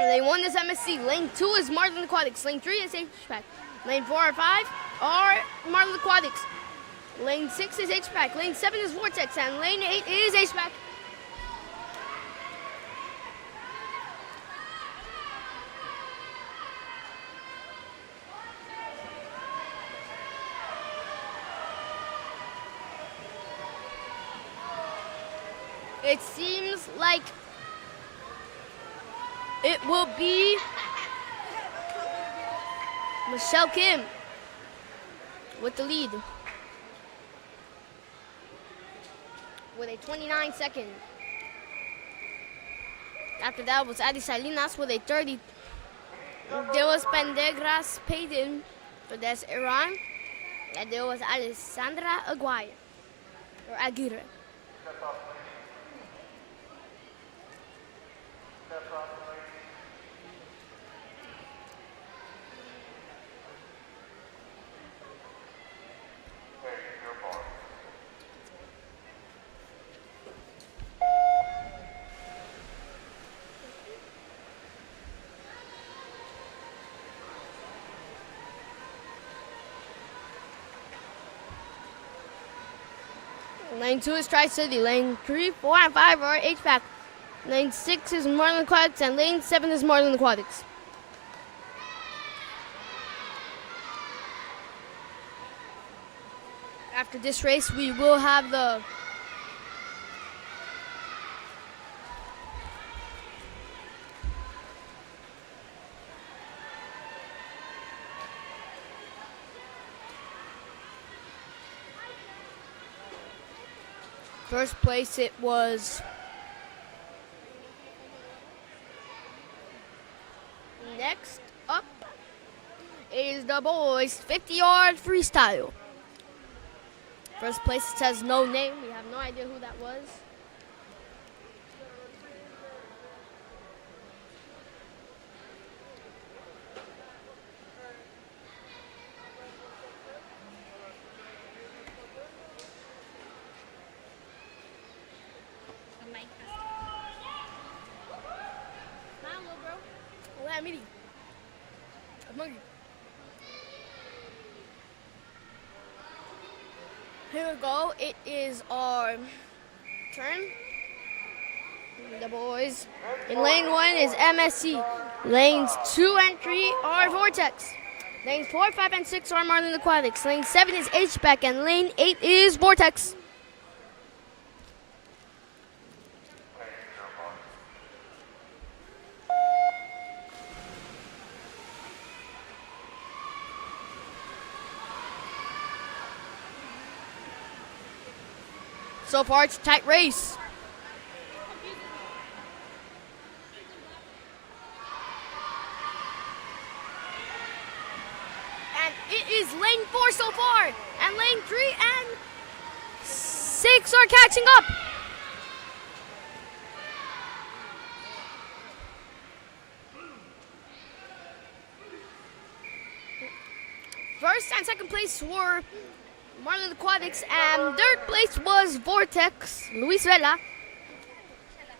Lane 1 is MSC. Lane 2 is Marlin Aquatics. Lane 3 is HPAC. Lane 4 and 5 are Marlin Aquatics. Lane 6 is HPAC. Lane 7 is Vortex. And lane 8 is HPAC. It seems like it will be Michelle Kim. with the lead. With a 29 second. After that was Adi Salinas with a 30. There was Pendegras Payton for Des Iran. And there was Alessandra Aguirre. Or Aguirre. Lane 2 is Tri-City. Lane 3, 4, and 5 are HPAC. Lane 6 is Marlin Aquatics, and Lane 7 is Marlin Aquatics. After this race, we will have the first place. It was next up is the boys 50-yard freestyle. First place, it says no name. We have no idea who that was. The mic has Smile, little bro. Oh, I'm eating. I'm hungry. Here we go. It is our turn. The boys. In lane 1 is MSC. Lanes 2 and 3 are Vortex. Lanes 4, 5, and 6 are Marlin Aquatics. Lane 7 is HPAC, and lane 8 is Vortex. So far, it's a tight race. And it is lane 4 so far. And lane 3 and 6 are catching up. First and second place were Marlin Aquatics, and third place was Vortex, Luis Vela.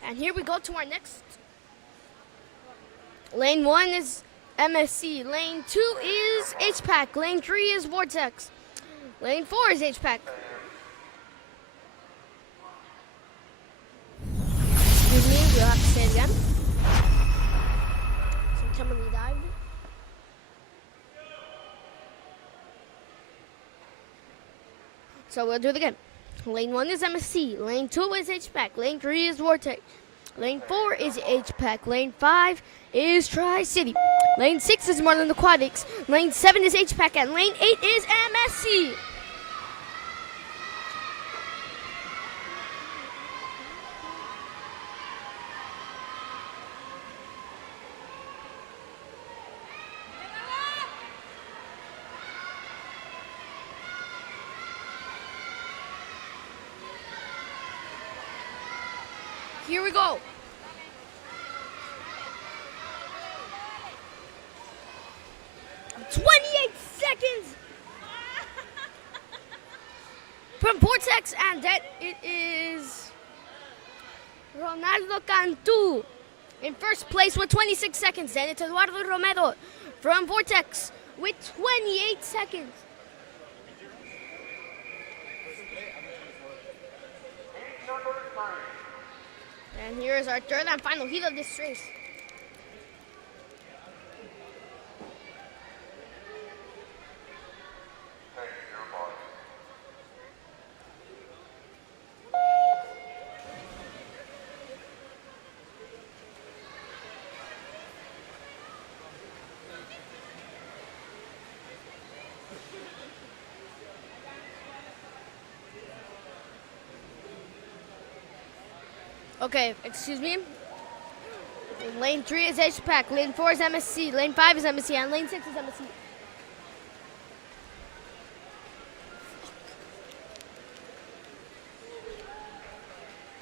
And here we go to our next. Lane 1 is MSC. Lane 2 is HPAC. Lane 3 is Vortex. Lane 4 is HPAC. Excuse me, we'll have to say it again. Somebody died. So we'll do it again. Lane 1 is MSC. Lane 2 is HPAC. Lane 3 is Vortex. Lane 4 is HPAC. Lane 5 is Tri-City. Lane 6 is Marlin Aquatics. Lane 7 is HPAC. And lane 8 is MSC. Here we go. Seconds from Vortex, and that it is Ronaldo Cantu in first place with 26 seconds. Then it's Eduardo Romero from Vortex with 28 seconds. And here is our third and final heat of this race. Okay, excuse me. Lane 3 is HPAC, lane 4 is MSC, lane 5 is MSC, and lane 6 is MSC.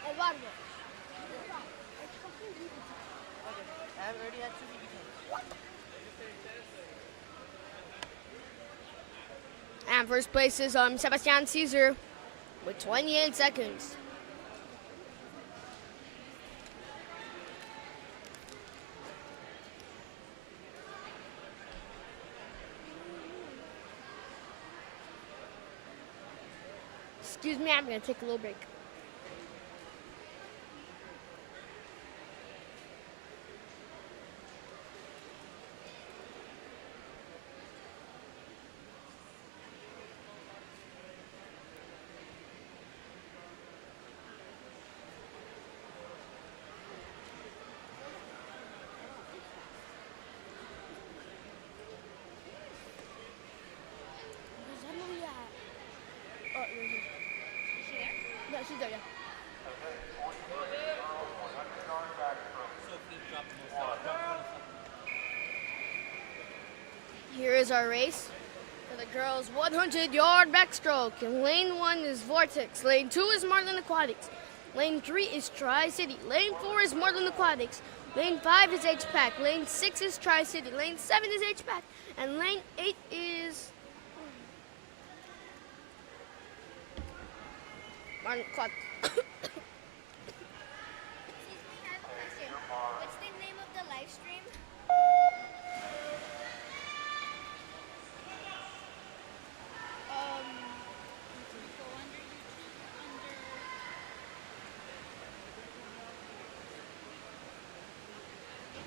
Eduardo. I already had 2 BB. And first place is Sebastian Caesar with 28 seconds. Excuse me, I'm gonna take a little break. Yeah, she's there, yeah. Here is our race for the girls' 100-yard backstroke. In lane 1 is Vortex. Lane 2 is Marlin Aquatics. Lane 3 is Tri-City. Lane 4 is Marlin Aquatics. Lane 5 is HPAC. Lane 6 is Tri-City. Lane 7 is HPAC. And lane 8 is Marlin Aquatics. Excuse me, I have a question. What's the name of the live stream? Go under YouTube,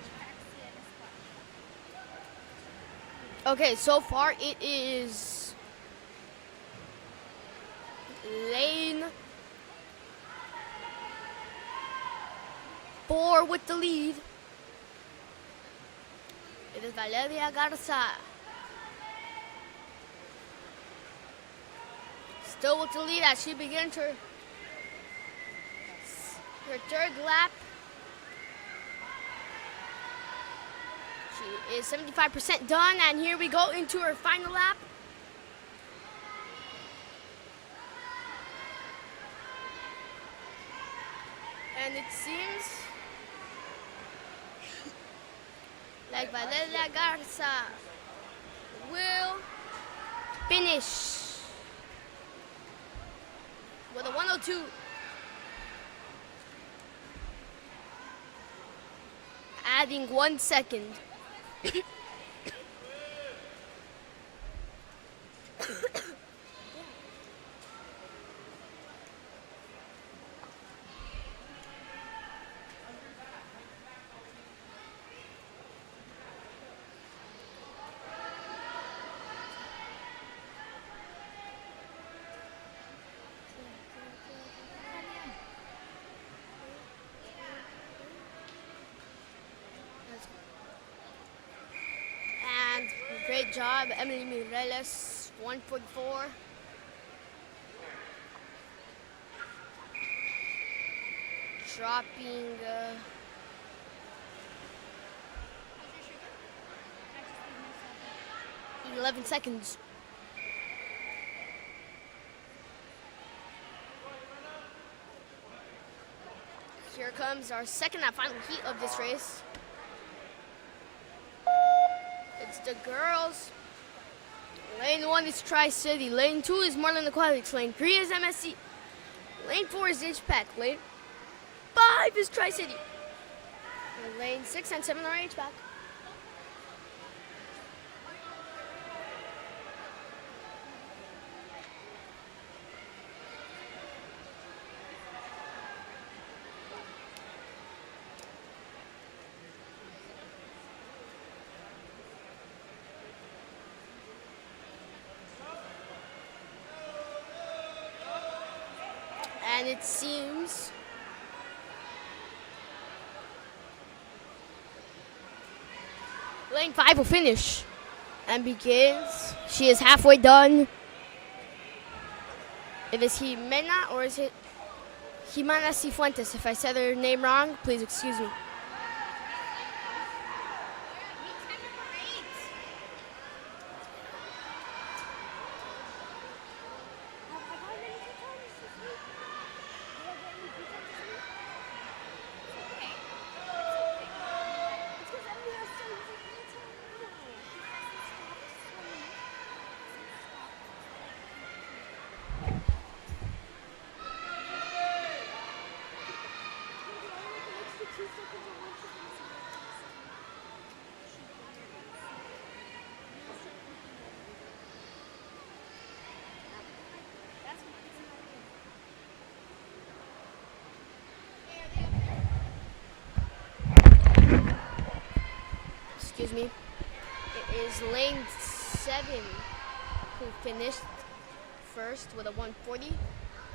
HPAC Sienna Squad. Okay, so far it is lane 4 with the lead. It is Valeria Garza. Still with the lead as she begins her third lap. She is 75% done, and here we go into her final lap. And it seems like Valeria Garza will finish with a 102. Adding 1 second. And great job, Emily Mireles, 144. Dropping 11 seconds. Here comes our second and final heat of this race. It's the girls. Lane 1 is Tri-City. Lane 2 is Marlin Aquatics. Lane 3 is MSC. Lane 4 is HPAC. Lane 5 is Tri-City. And lane 6 and 7 are HPAC. And it seems lane 5 will finish and begins. She is halfway done. It is Jimena or is it Jimena Cifuentes. If I said her name wrong, please excuse me. Excuse me. It is lane 7 who finished first with a 140.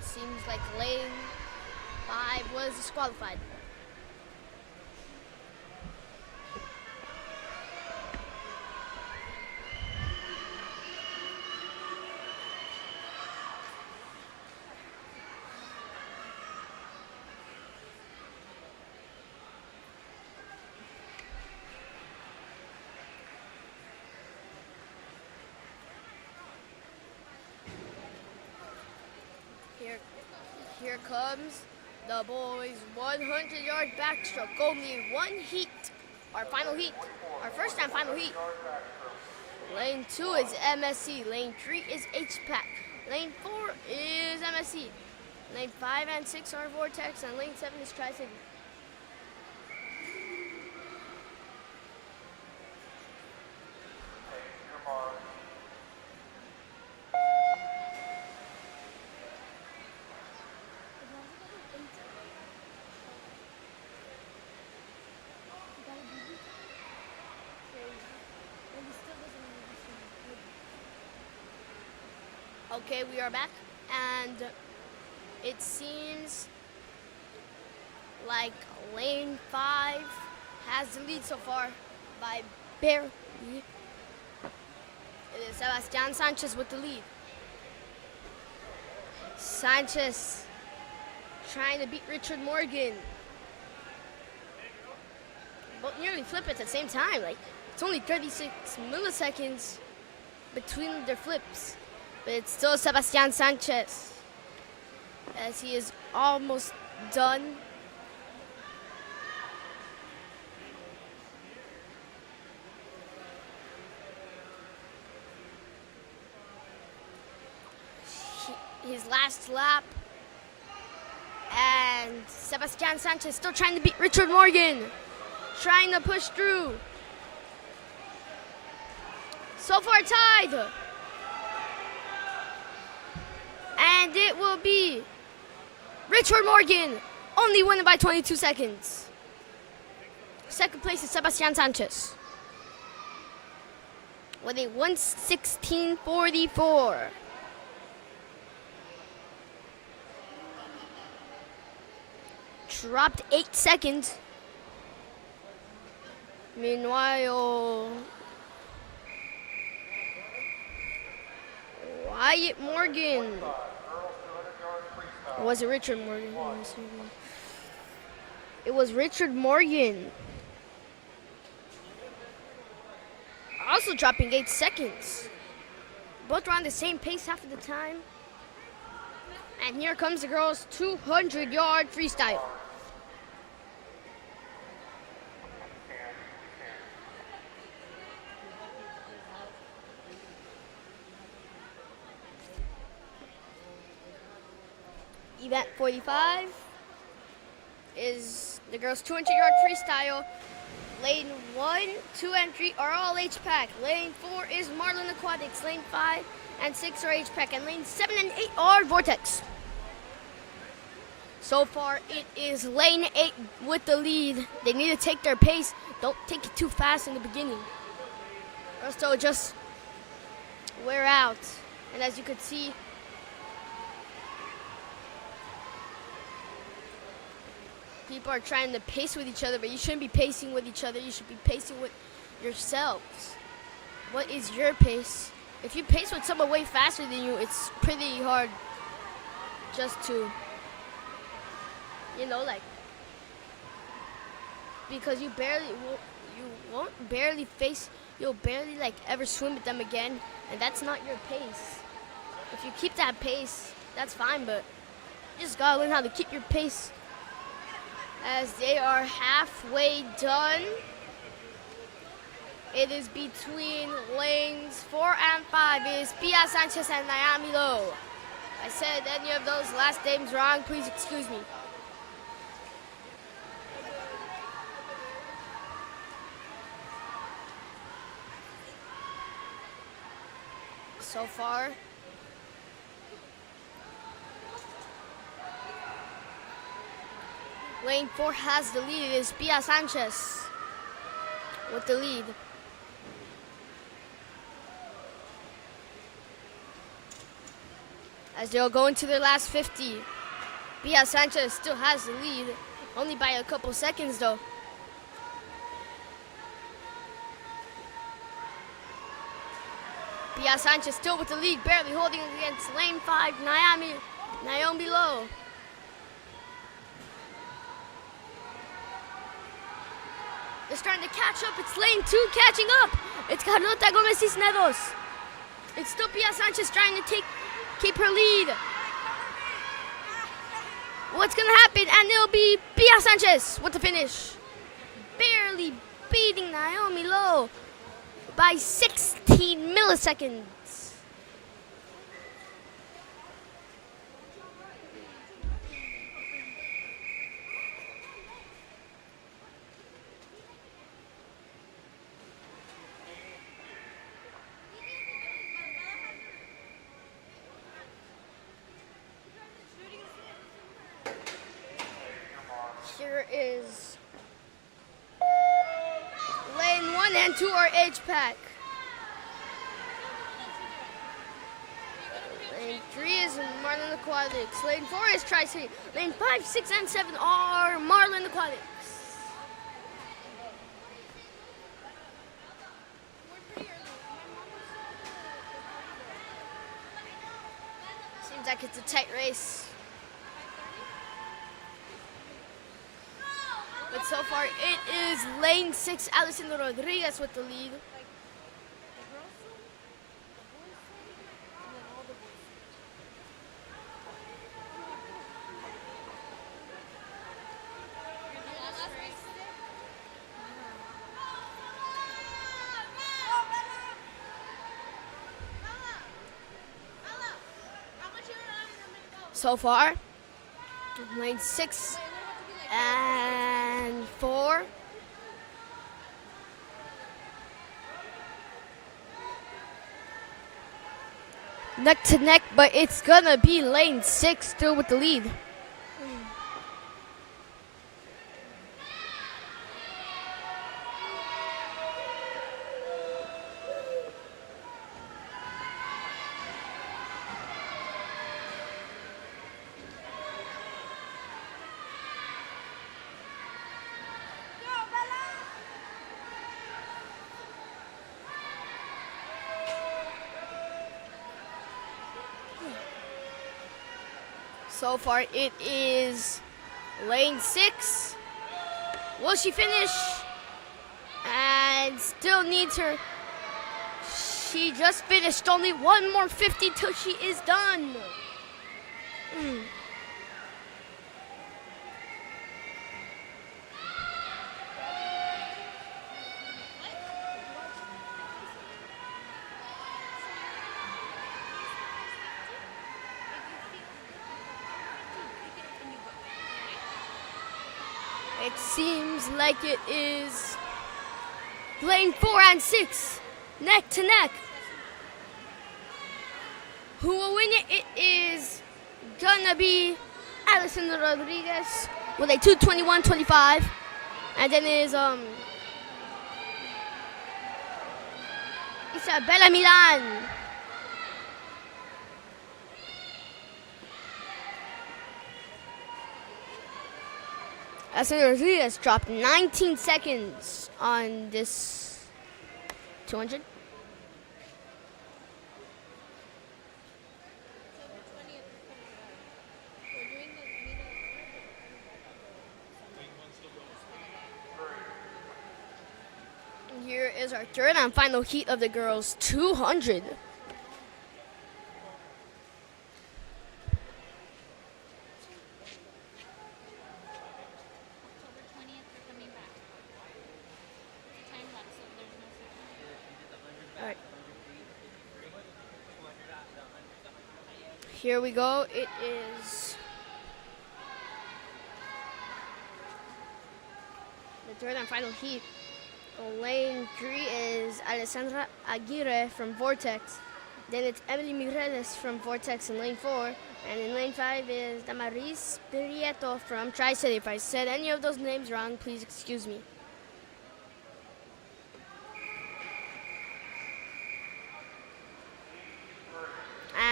Seems like lane 5 was disqualified. Here comes the boys' 100-yard backstroke. Only one heat, our final heat, our first and final heat. Lane 2 is MSC, lane 3 is HPAC, lane 4 is MSC, lane 5 and 6 are Vortex, and lane 7 is Tri-City. Okay, we are back, and it seems like lane 5 has the lead so far by barely. It is Sebastian Sanchez with the lead. Sanchez trying to beat Richard Morgan. Both nearly flip at the same time. Like, it's only 36 milliseconds between their flips. But it's still Sebastian Sanchez, as he is almost done. His last lap, and Sebastian Sanchez still trying to beat Richard Morgan, trying to push through. So far tied. And it will be Richard Morgan, only winning by 22 seconds. Second place is Sebastian Sanchez with a 1:16.44. Dropped 8 seconds. Meanwhile, Wyatt Morgan. Or was it Richard Morgan? It was Richard Morgan. Also dropping 8 seconds. Both were on the same pace half of the time. And here comes the girls' 200-yard freestyle. Event 45 is the girls' 200-yard freestyle. Lane 1, 2, and 3 are all HPAC. Lane 4 is Marlin Aquatics. Lane 5 and 6 are HPAC. And lane 7 and 8 are Vortex. So far, it is lane 8 with the lead. They need to take their pace. Don't take it too fast in the beginning, or else they'll just wear out. And as you could see, people are trying to pace with each other, but you shouldn't be pacing with each other. You should be pacing with yourselves. What is your pace? If you pace with someone way faster than you, it's pretty hard just to You know, like, because you won't barely face, you'll barely like ever swim with them again, and that's not your pace. If you keep that pace, that's fine, but you just gotta learn how to keep your pace. As they are halfway done, it is between lanes 4 and 5 is Pia Sanchez and Naomi Lowe. I said any of those last names wrong, please excuse me. So far, lane 4 has the lead. It is Pia Sanchez with the lead. As they'll go into their last 50. Pia Sanchez still has the lead, only by a couple seconds though. Pia Sanchez still with the lead, barely holding against lane 5, Naomi Lowe. They're starting to catch up. It's lane 2 catching up. It's Carlota Gomez Cisneros. It's still Pia Sanchez trying to keep her lead. What's going to happen? And it'll be Pia Sanchez with the finish. Barely beating Naomi Lowe by 16 milliseconds. Here is lane 1 and 2 are HPAC. Lane 3 is Marlin Aquatics. Lane 4 is Tri-City. Lane 5, 6, and 7 are Marlin Aquatics. Seems like it's a tight race. But so far, it is lane 6, Alison Rodriguez with the lead. So far, lane 6 and 4. Neck to neck, but it's gonna be lane 6 still with the lead. So far, it is lane 6. Will she finish? And still needs her. She just finished. Only one more 50 till she is done. It seems like it is lane 4 and 6, neck to neck. Who will win it? It is gonna be Alison Rodriguez with a 2:21.25, and then is Isabella Milan. Alison Rodriguez dropped 19 seconds on this 200. Here is our third and final heat of the girls 200. October 20th, they're coming back. Time lapse, so there's no second. All right. Here we go. It is the third and final heat. Lane 3 is Alessandra Aguirre from Vortex. Then it's Emily Mireles from Vortex in lane 4. And in lane 5 is Damaris Prieto from Tri-City. If I said any of those names wrong, please excuse me.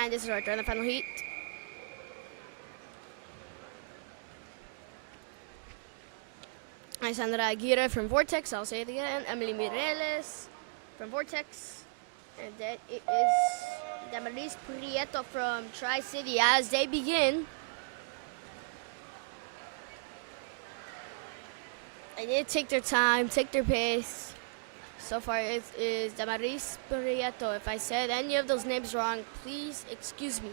And this is our third and final heat. Alessandra Aguirre from Vortex, I'll say it again. Emily Mireles from Vortex. And then it is Damaris Prieto from Tri-City as they begin. They need to take their time, take their pace. So far it is Damaris Prieto. If I said any of those names wrong, please excuse me.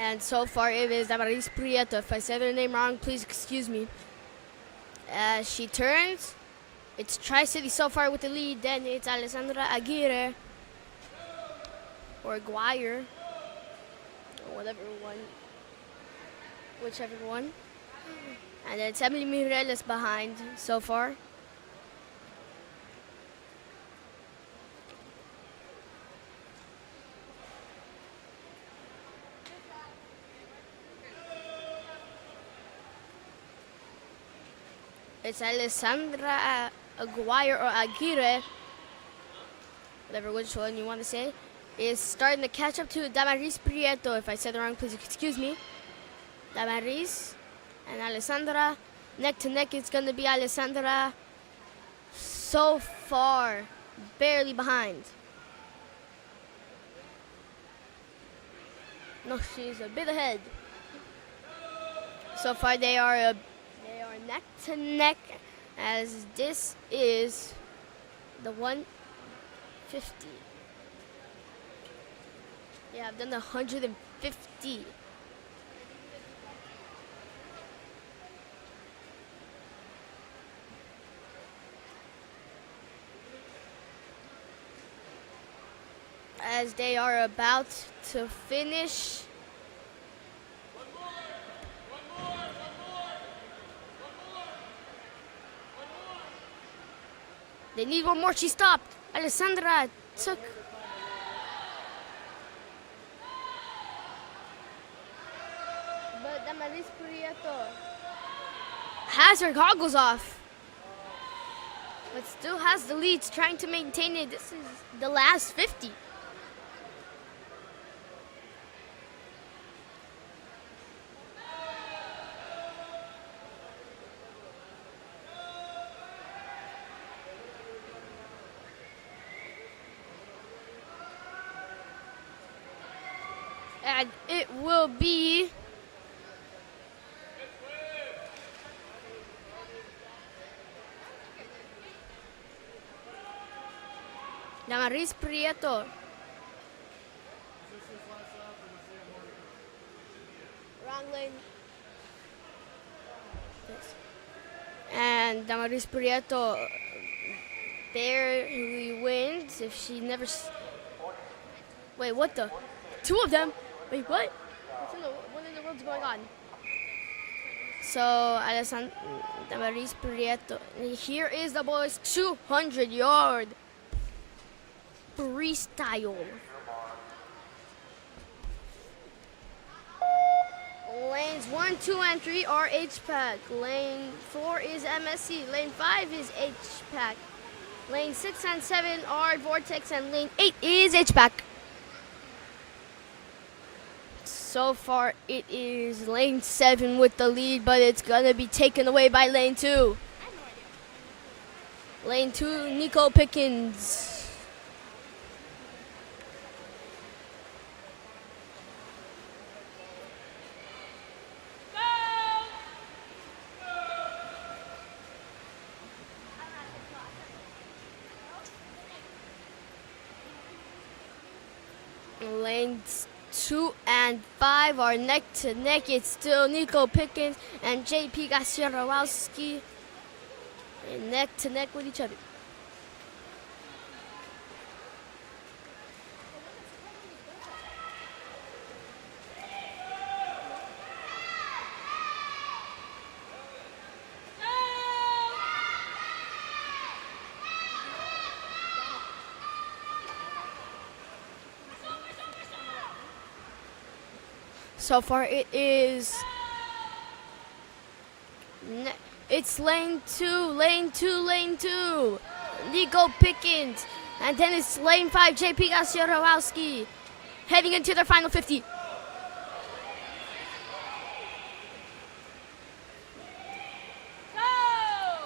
And so far it is Damaris Prieto. If I said her name wrong, please excuse me. As she turns, it's Tri-City so far with the lead. Then it's Alessandra Aguirre or Aguirre or whatever one, whichever one. And then it's Emily Mireles behind so far. It's Alessandra Aguirre or Aguirre, whatever which one you want to say, is starting to catch up to Damaris Prieto. If I said it wrong, please excuse me. Damaris and Alessandra, neck to neck, it's going to be Alessandra so far, barely behind. No, she's a bit ahead. So far they are neck to neck, as this is the 150. Yeah, I've done the 150. As they are about to finish. They need one more. She stopped. Alessandra took. But Damaris Prieto has her goggles off. But still has the leads, trying to maintain it. This is the last 50. And it will be Damaris Prieto. Wrong lane. Yes. And Damaris Prieto barely wins if she never. Wait, what the? Two of them? Wait, what? What in the world's going on? So, Alessandra Damaris Prieto. Here is the boys' 200-yard freestyle. Lanes 1, 2, and 3 are HPAC. Lane 4 is MSC. Lane 5 is HPAC. Lane 6 and 7 are Vortex, and lane 8 is HPAC. So far, it is lane 7 with the lead, but it's going to be taken away by lane 2. Lane 2, Nico Pickens. Lanes 2 and 5 are neck to neck. It's still Nico Pickens and JP Gasiorowski neck to neck with each other. So far it is, it's lane 2, lane 2, lane 2. Nico Pickens. And then it's lane 5, JP Gasiorowski heading into their final 50.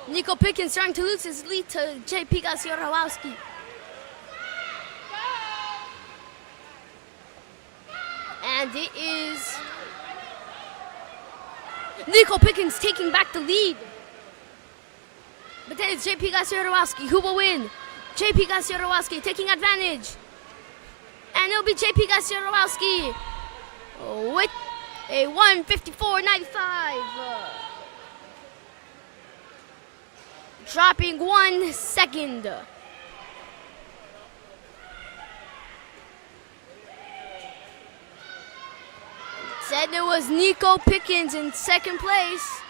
Nico Pickens starting to lose his lead to JP Gasiorowski. And it is Nico Pickens taking back the lead. But then it's JP Gasiorowski who will win. JP Gasiorowski taking advantage. And it'll be JP Gasiorowski with a 1:54.95. Dropping 1 second. Said it was Nico Pickens in second place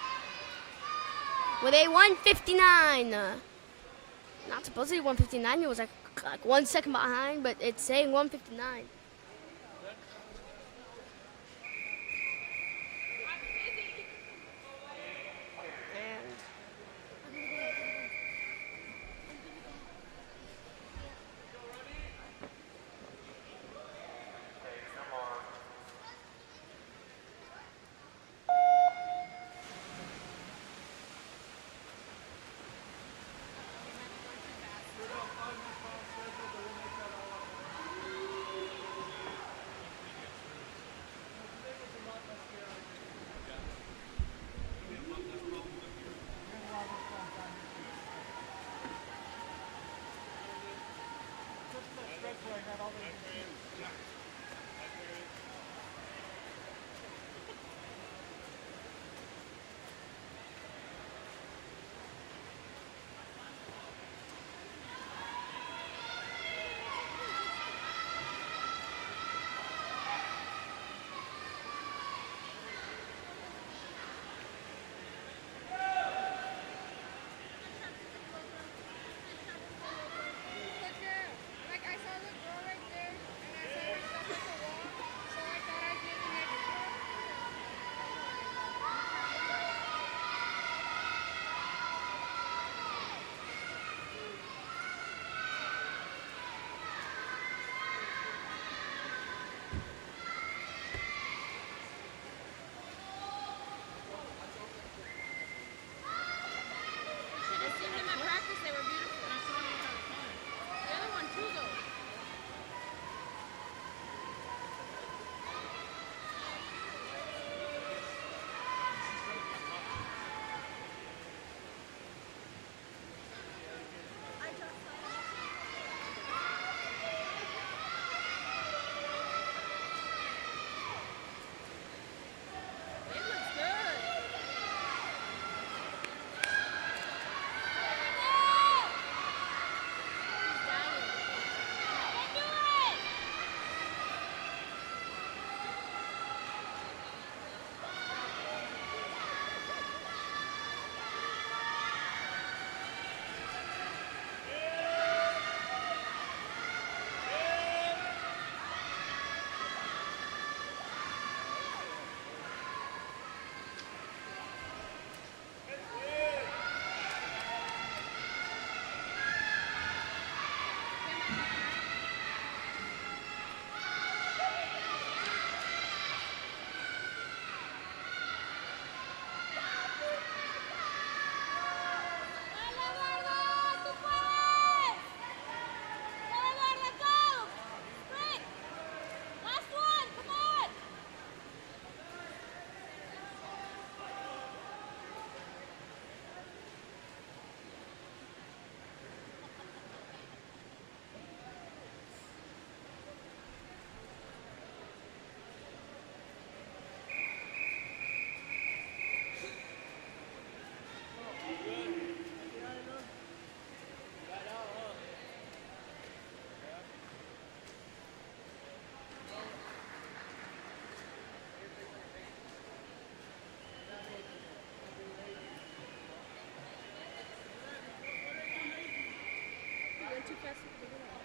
with a 1:59. Not supposedly 1:59. It was like 1 second behind, but it's saying 1:59. fast as they get out.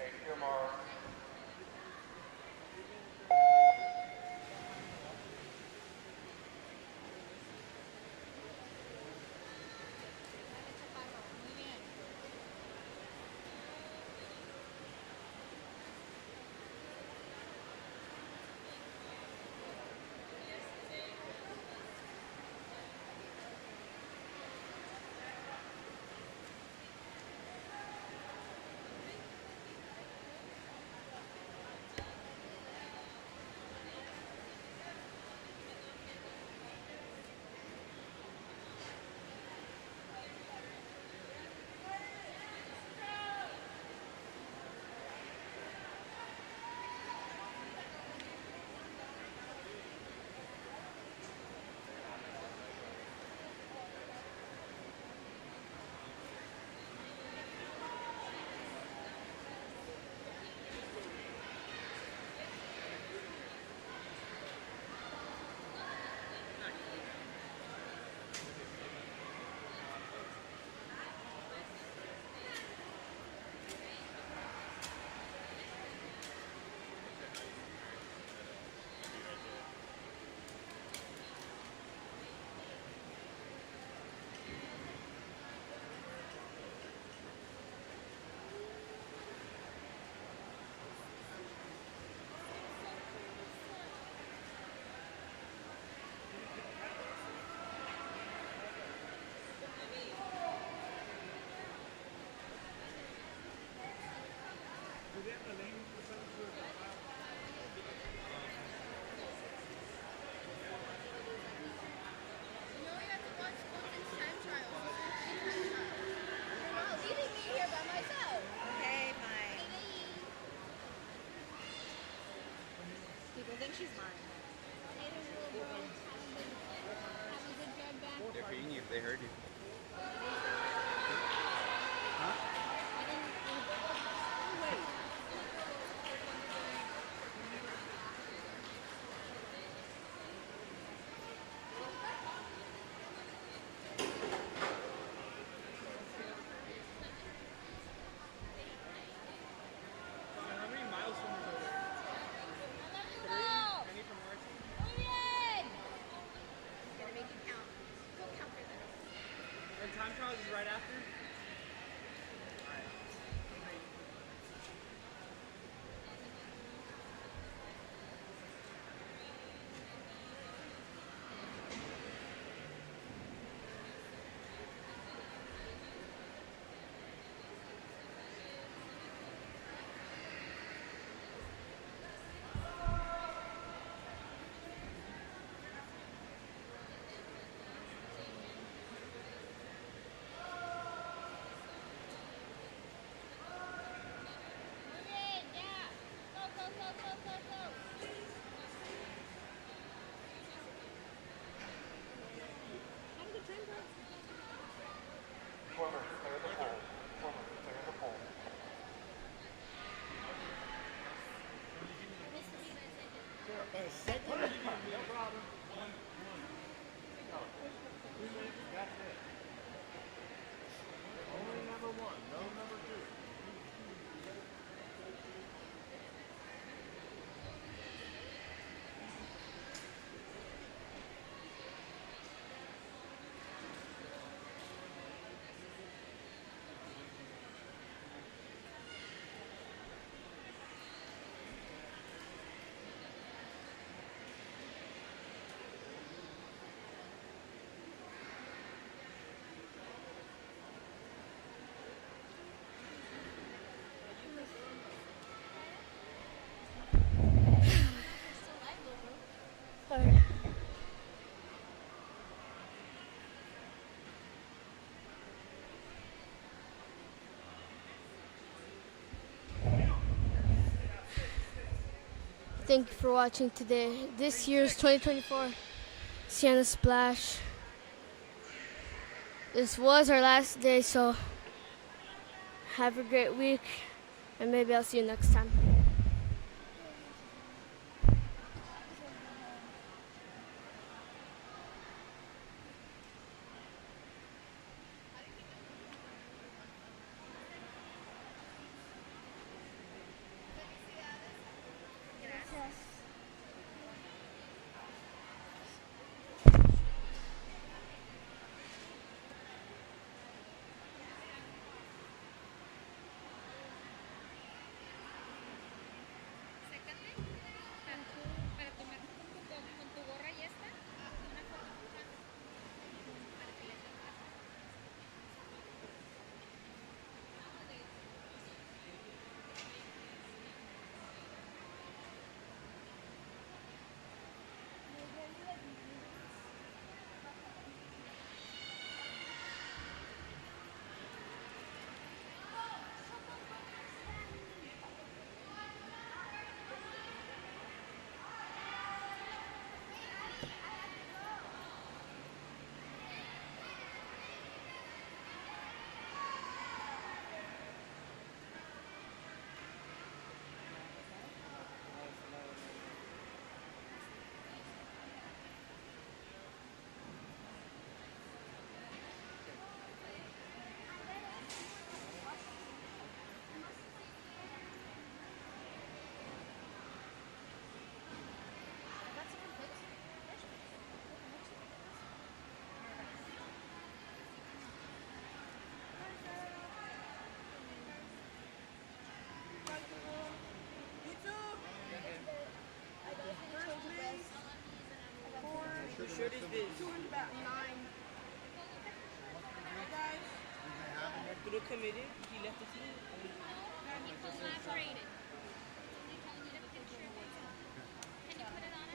HMR. Muy bien. No, you have to watch Corpus time trials. You're not leaving me here by myself. Okay, fine. People think she's mine. Have a good drive back. They're beating you if they heard you. How many miles from the building? Any from our team? Gotta make it count. Go count for them. And time trials is right after? Swimmers, clear the pool. Swimmers, clear the pool. No problem. No. 2 minutes, that's it. Only number 1, no number 2. Alright. Thank you for watching today. This year's 2024 Sienna Splash. This was our last day, so have a great week. And maybe I'll see you next time. Para tomarte con tu gorra y esta, una foto empujando. Para que le tomes. Whose shirt is this? Arturo committed. He left the team. Not rated. Need a picture of it. Can you put it on it?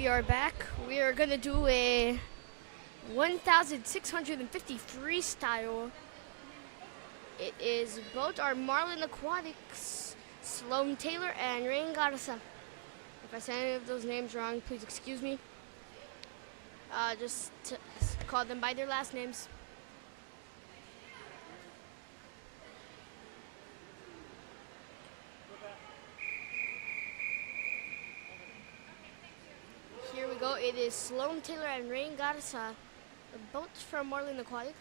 we are back. We are gonna do a 1,650 freestyle. It is both our Marlin Aquatics, Sloan Taylor and Rain Garza. If I say any of those names wrong, please excuse me. Just call them by their last names. Here we go. It is Sloan Taylor and Rain Garza, both from Marlin Aquatics.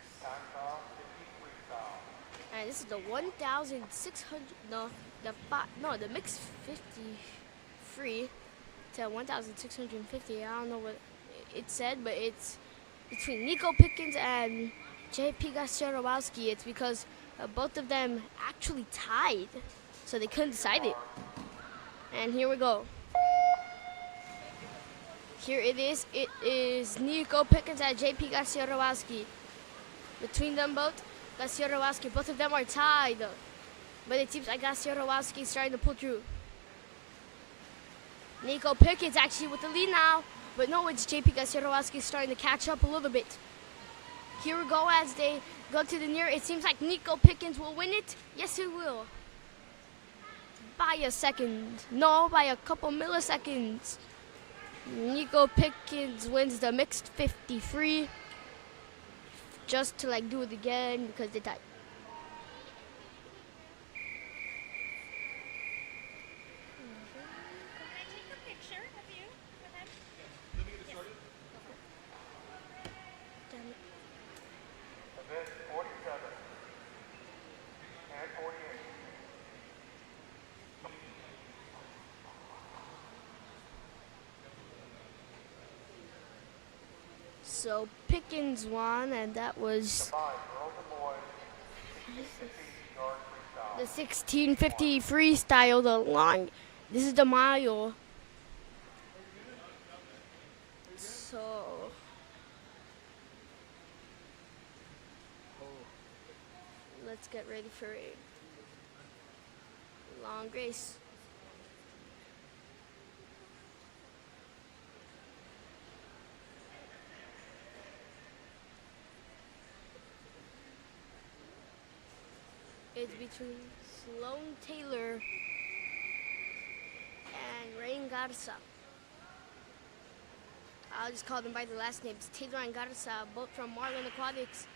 And this is the 1,600. The mixed 50 free to 1,650. I don't know what it said, but it's between Nico Pickens and JP Garcia-Rowowski. It's because both of them actually tied, so they couldn't decide it. And here we go. Here it is. It is Nico Pickens and JP Garcia-Rowowski. Between them both, Garcia-Rowowski, both of them are tied. But it seems like Garcia-Rowowski is starting to pull through. Nico Pickens actually with the lead now. But no, it's JP Garcia-Rowowski starting to catch up a little bit. Here we go as they go to the near. It seems like Nico Pickens will win it. Yes, it will. By a second. No, by a couple milliseconds. Nico Pickens wins the mixed 50 free. Just to like do it again because they tied. Event 47 and 48. So Pickens won, and that was Combined girls and boys, 1650 yard freestyle. the 1650 freestyle. The long. This is the mile. So let's get ready for a long race. It's between Sloan Taylor and Rain Garza. I'll just call them by their last names. Taylor and Garza, both from Marlin Aquatics,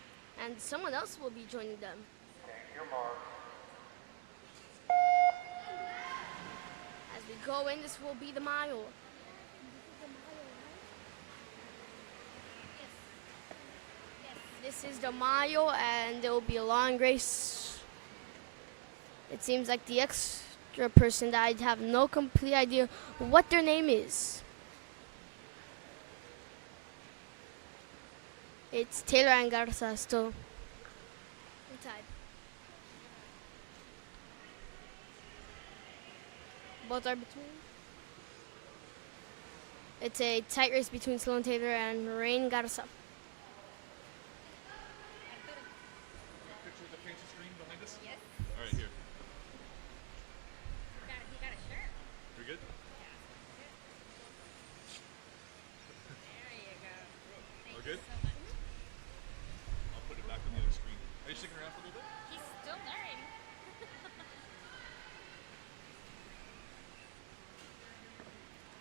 and someone else will be joining them. Take your mark. As we go in, this will be the mile. This is the mile, and there will be a long race. It seems like the extra person that I have no complete idea what their name is. It's Taylor and Garza still. Tied. Both are between. It's a tight race between Sloan Taylor and Rain Garza. Picture of the fancy screen behind us? Yes. All right, here. He got a shirt. You're good? There you go. Thank All you good? so much. I'll put it back on the other screen. Are you sticking around for a little bit? He's still learning.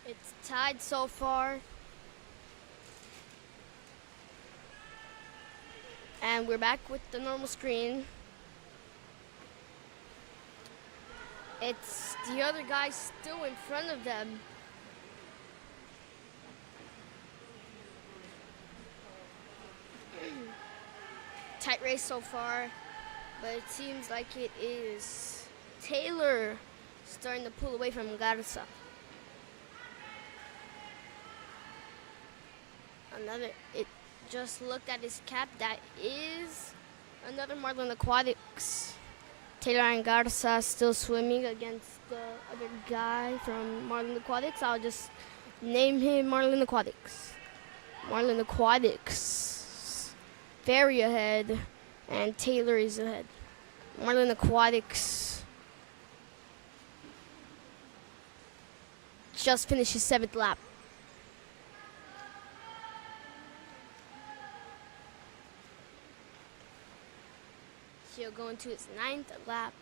It's tied so far. And we're back with the normal screen. It's the other guy still in front of them. Tight race so far, but it seems like it is Taylor starting to pull away from Garza. It just looked at his cap. That is another Marlin Aquatics. Taylor and Garza still swimming against the other guy from Marlin Aquatics. I'll just name him Marlin Aquatics. Marlin Aquatics. Very ahead, and Taylor is ahead. Marlin Aquatics just finished his 7th lap. He'll go into his 9th lap.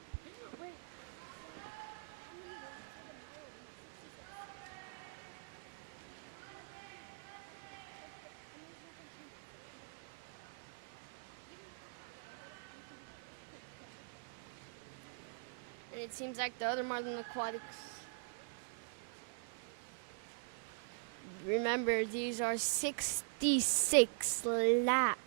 And it seems like the other Marlin Aquatics. Remember, these are 66 laps.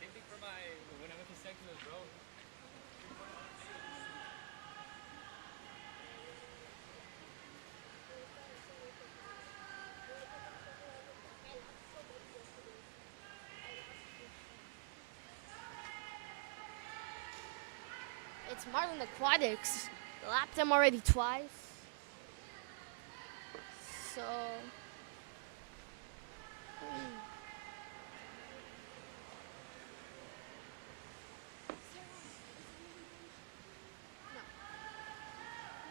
Same thing for when I went to St. Louis, bro. It's Marlin Aquatics. Lapped them already twice. So.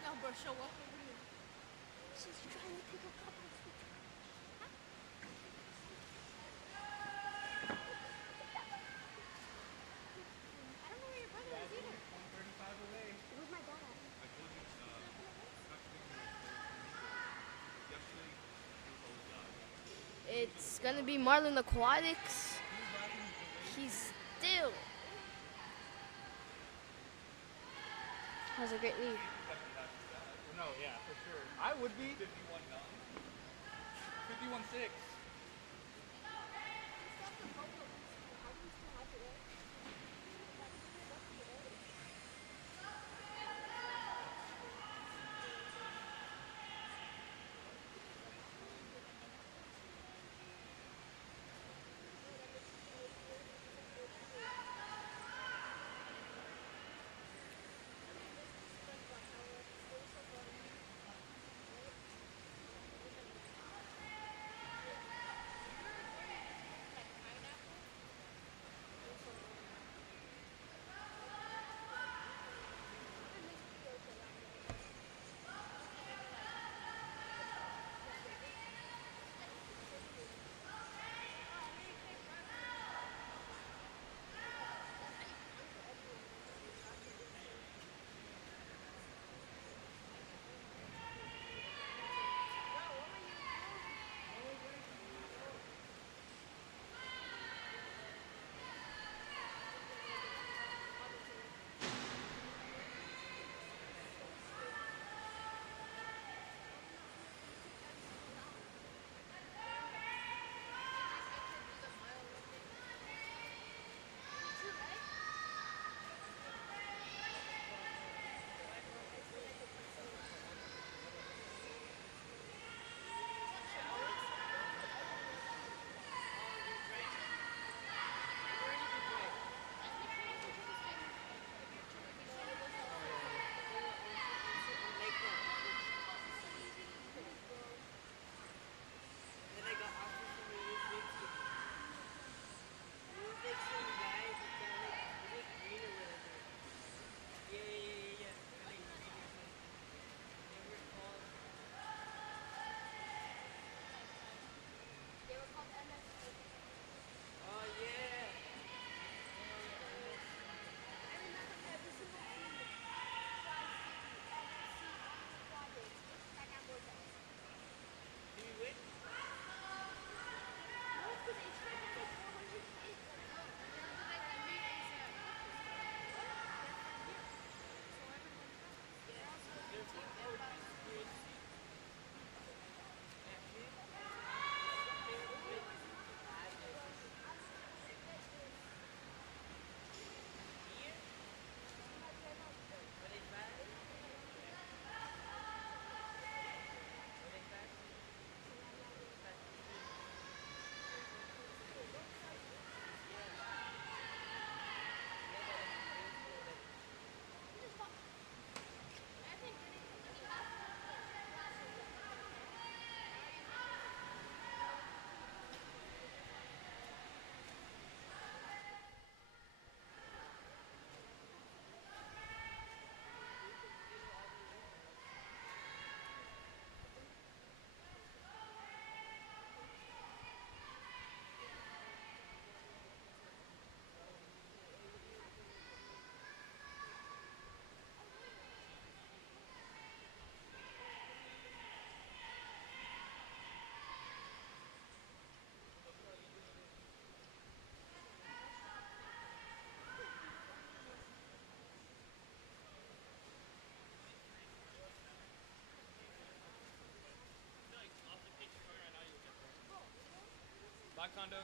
No, bro, show up over here. She's trying to pick a couple. I don't know where your brother is either. 135 away. Where's my dad at? I told you, yesterday, It's gonna be Marlin Aquatics. He's still has a great lead. No, yeah, for sure. I would be. 51.9. 51.6. Taekwondo.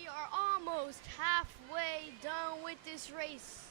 We are almost halfway done with this race.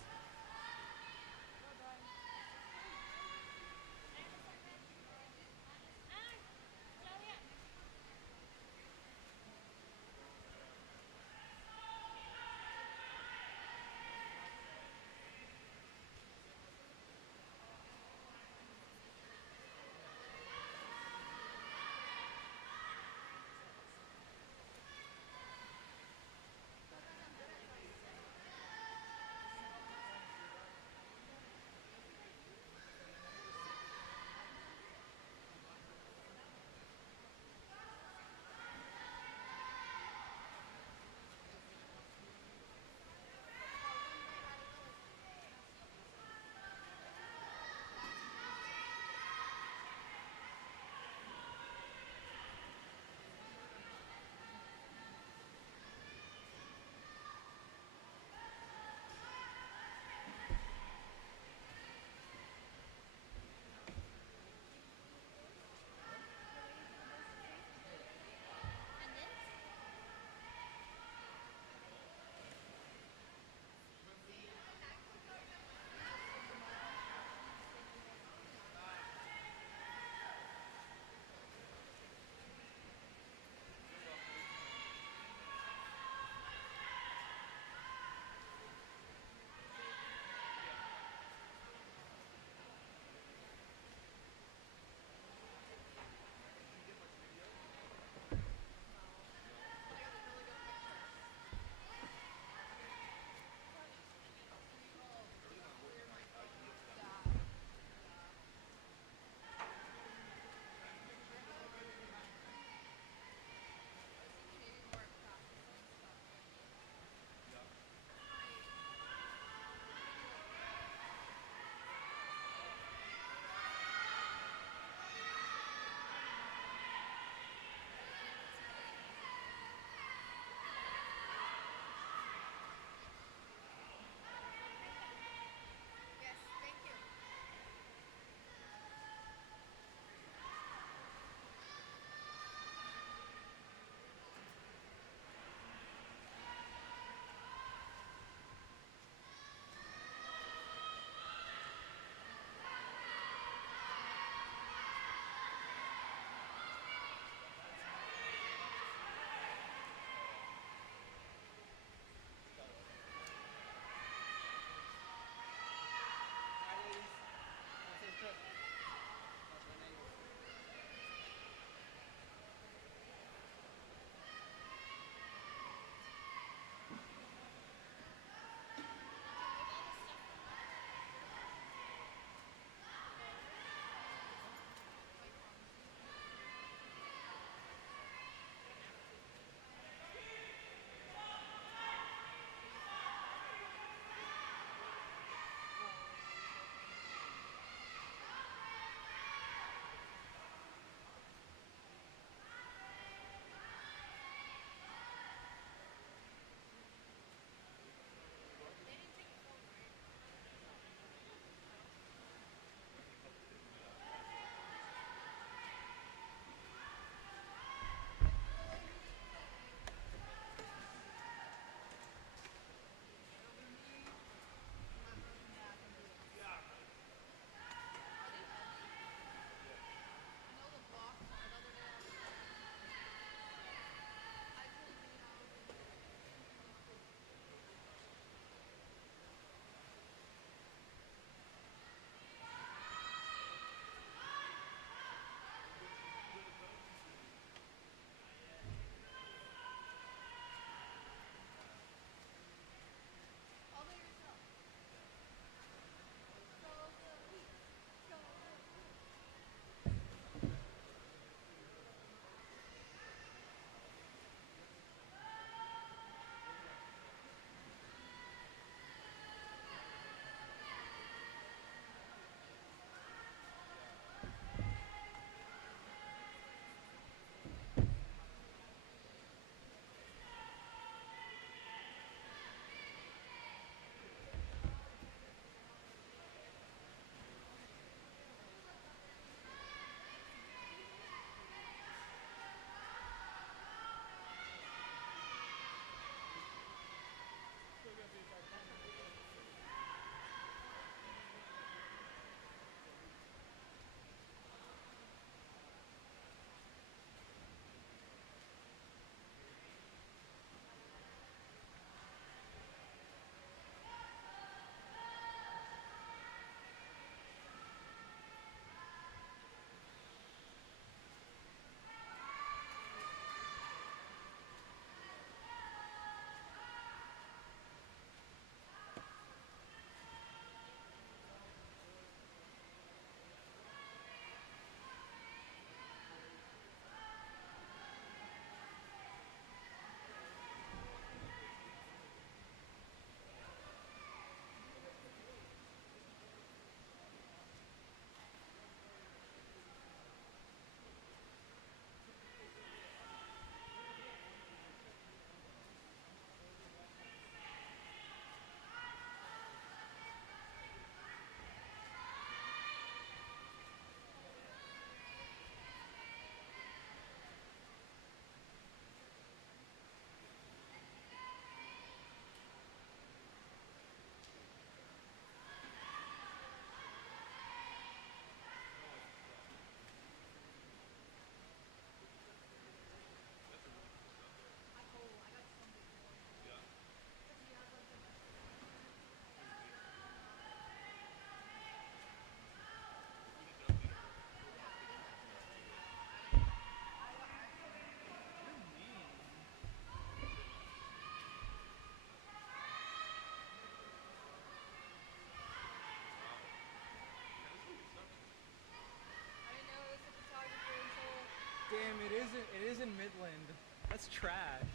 That's trash.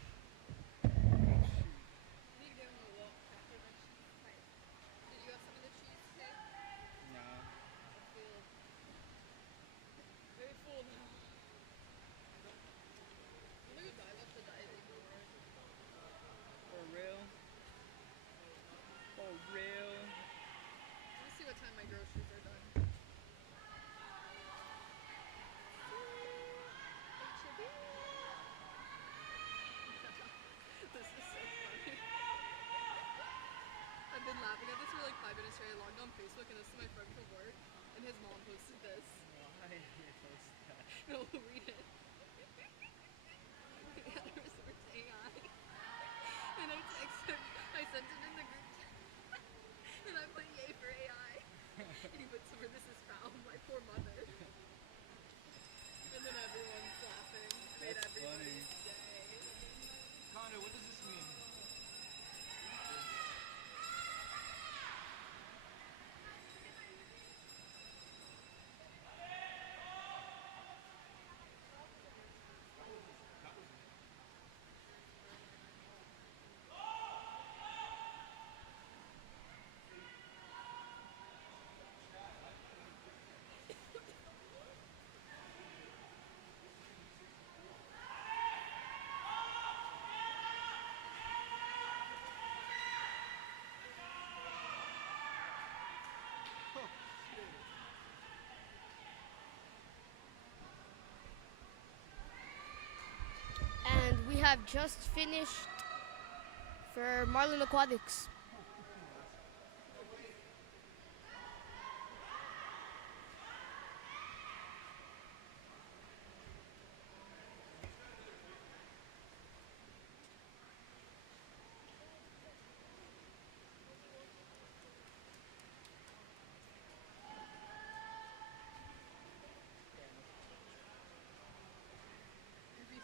You need to give him a walk after my cheese pie. Did you have some of the cheese today? No. I feel very full now. I'm gonna go dive up the diet anymore. For real? For real? Let me see what time my groceries are done. HPAC. This is so funny. I've been laughing at this for like 5 minutes straight. I logged on Facebook and this is my friend from work, and his mom posted this. Why did you post that? No, read it. The other resource AI. And I texted, I sent it in the group chat. And I put yay for AI. And he put somewhere, this is foul, my poor mother. And then everyone's laughing. Made That's everybody's funny. day. Connor, what does this mean? And we have just finished for Marlin Aquatics. It'd be so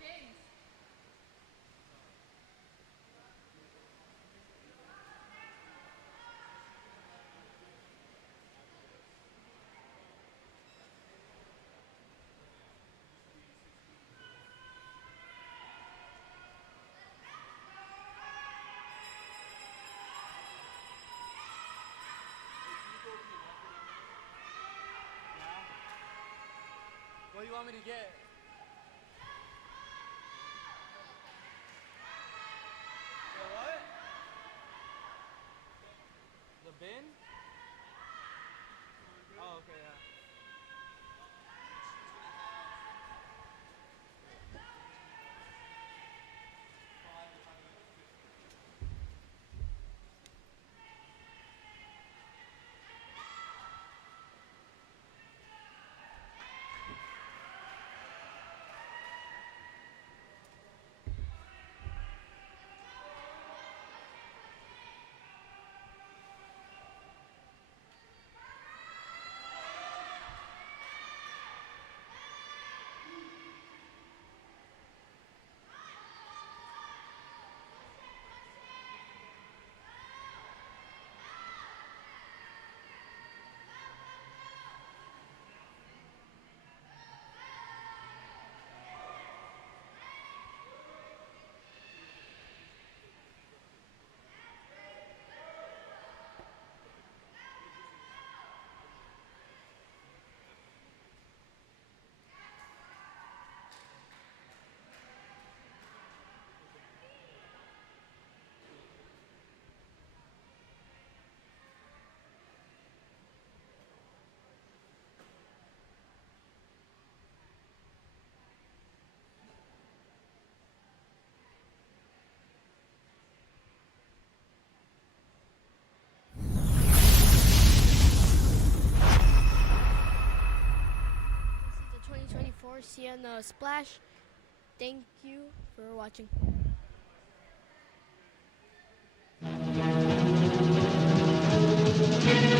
James. What do you want me to get? The what? The bin? Oh, okay, yeah. Sienna Splash. Thank you for watching. Thank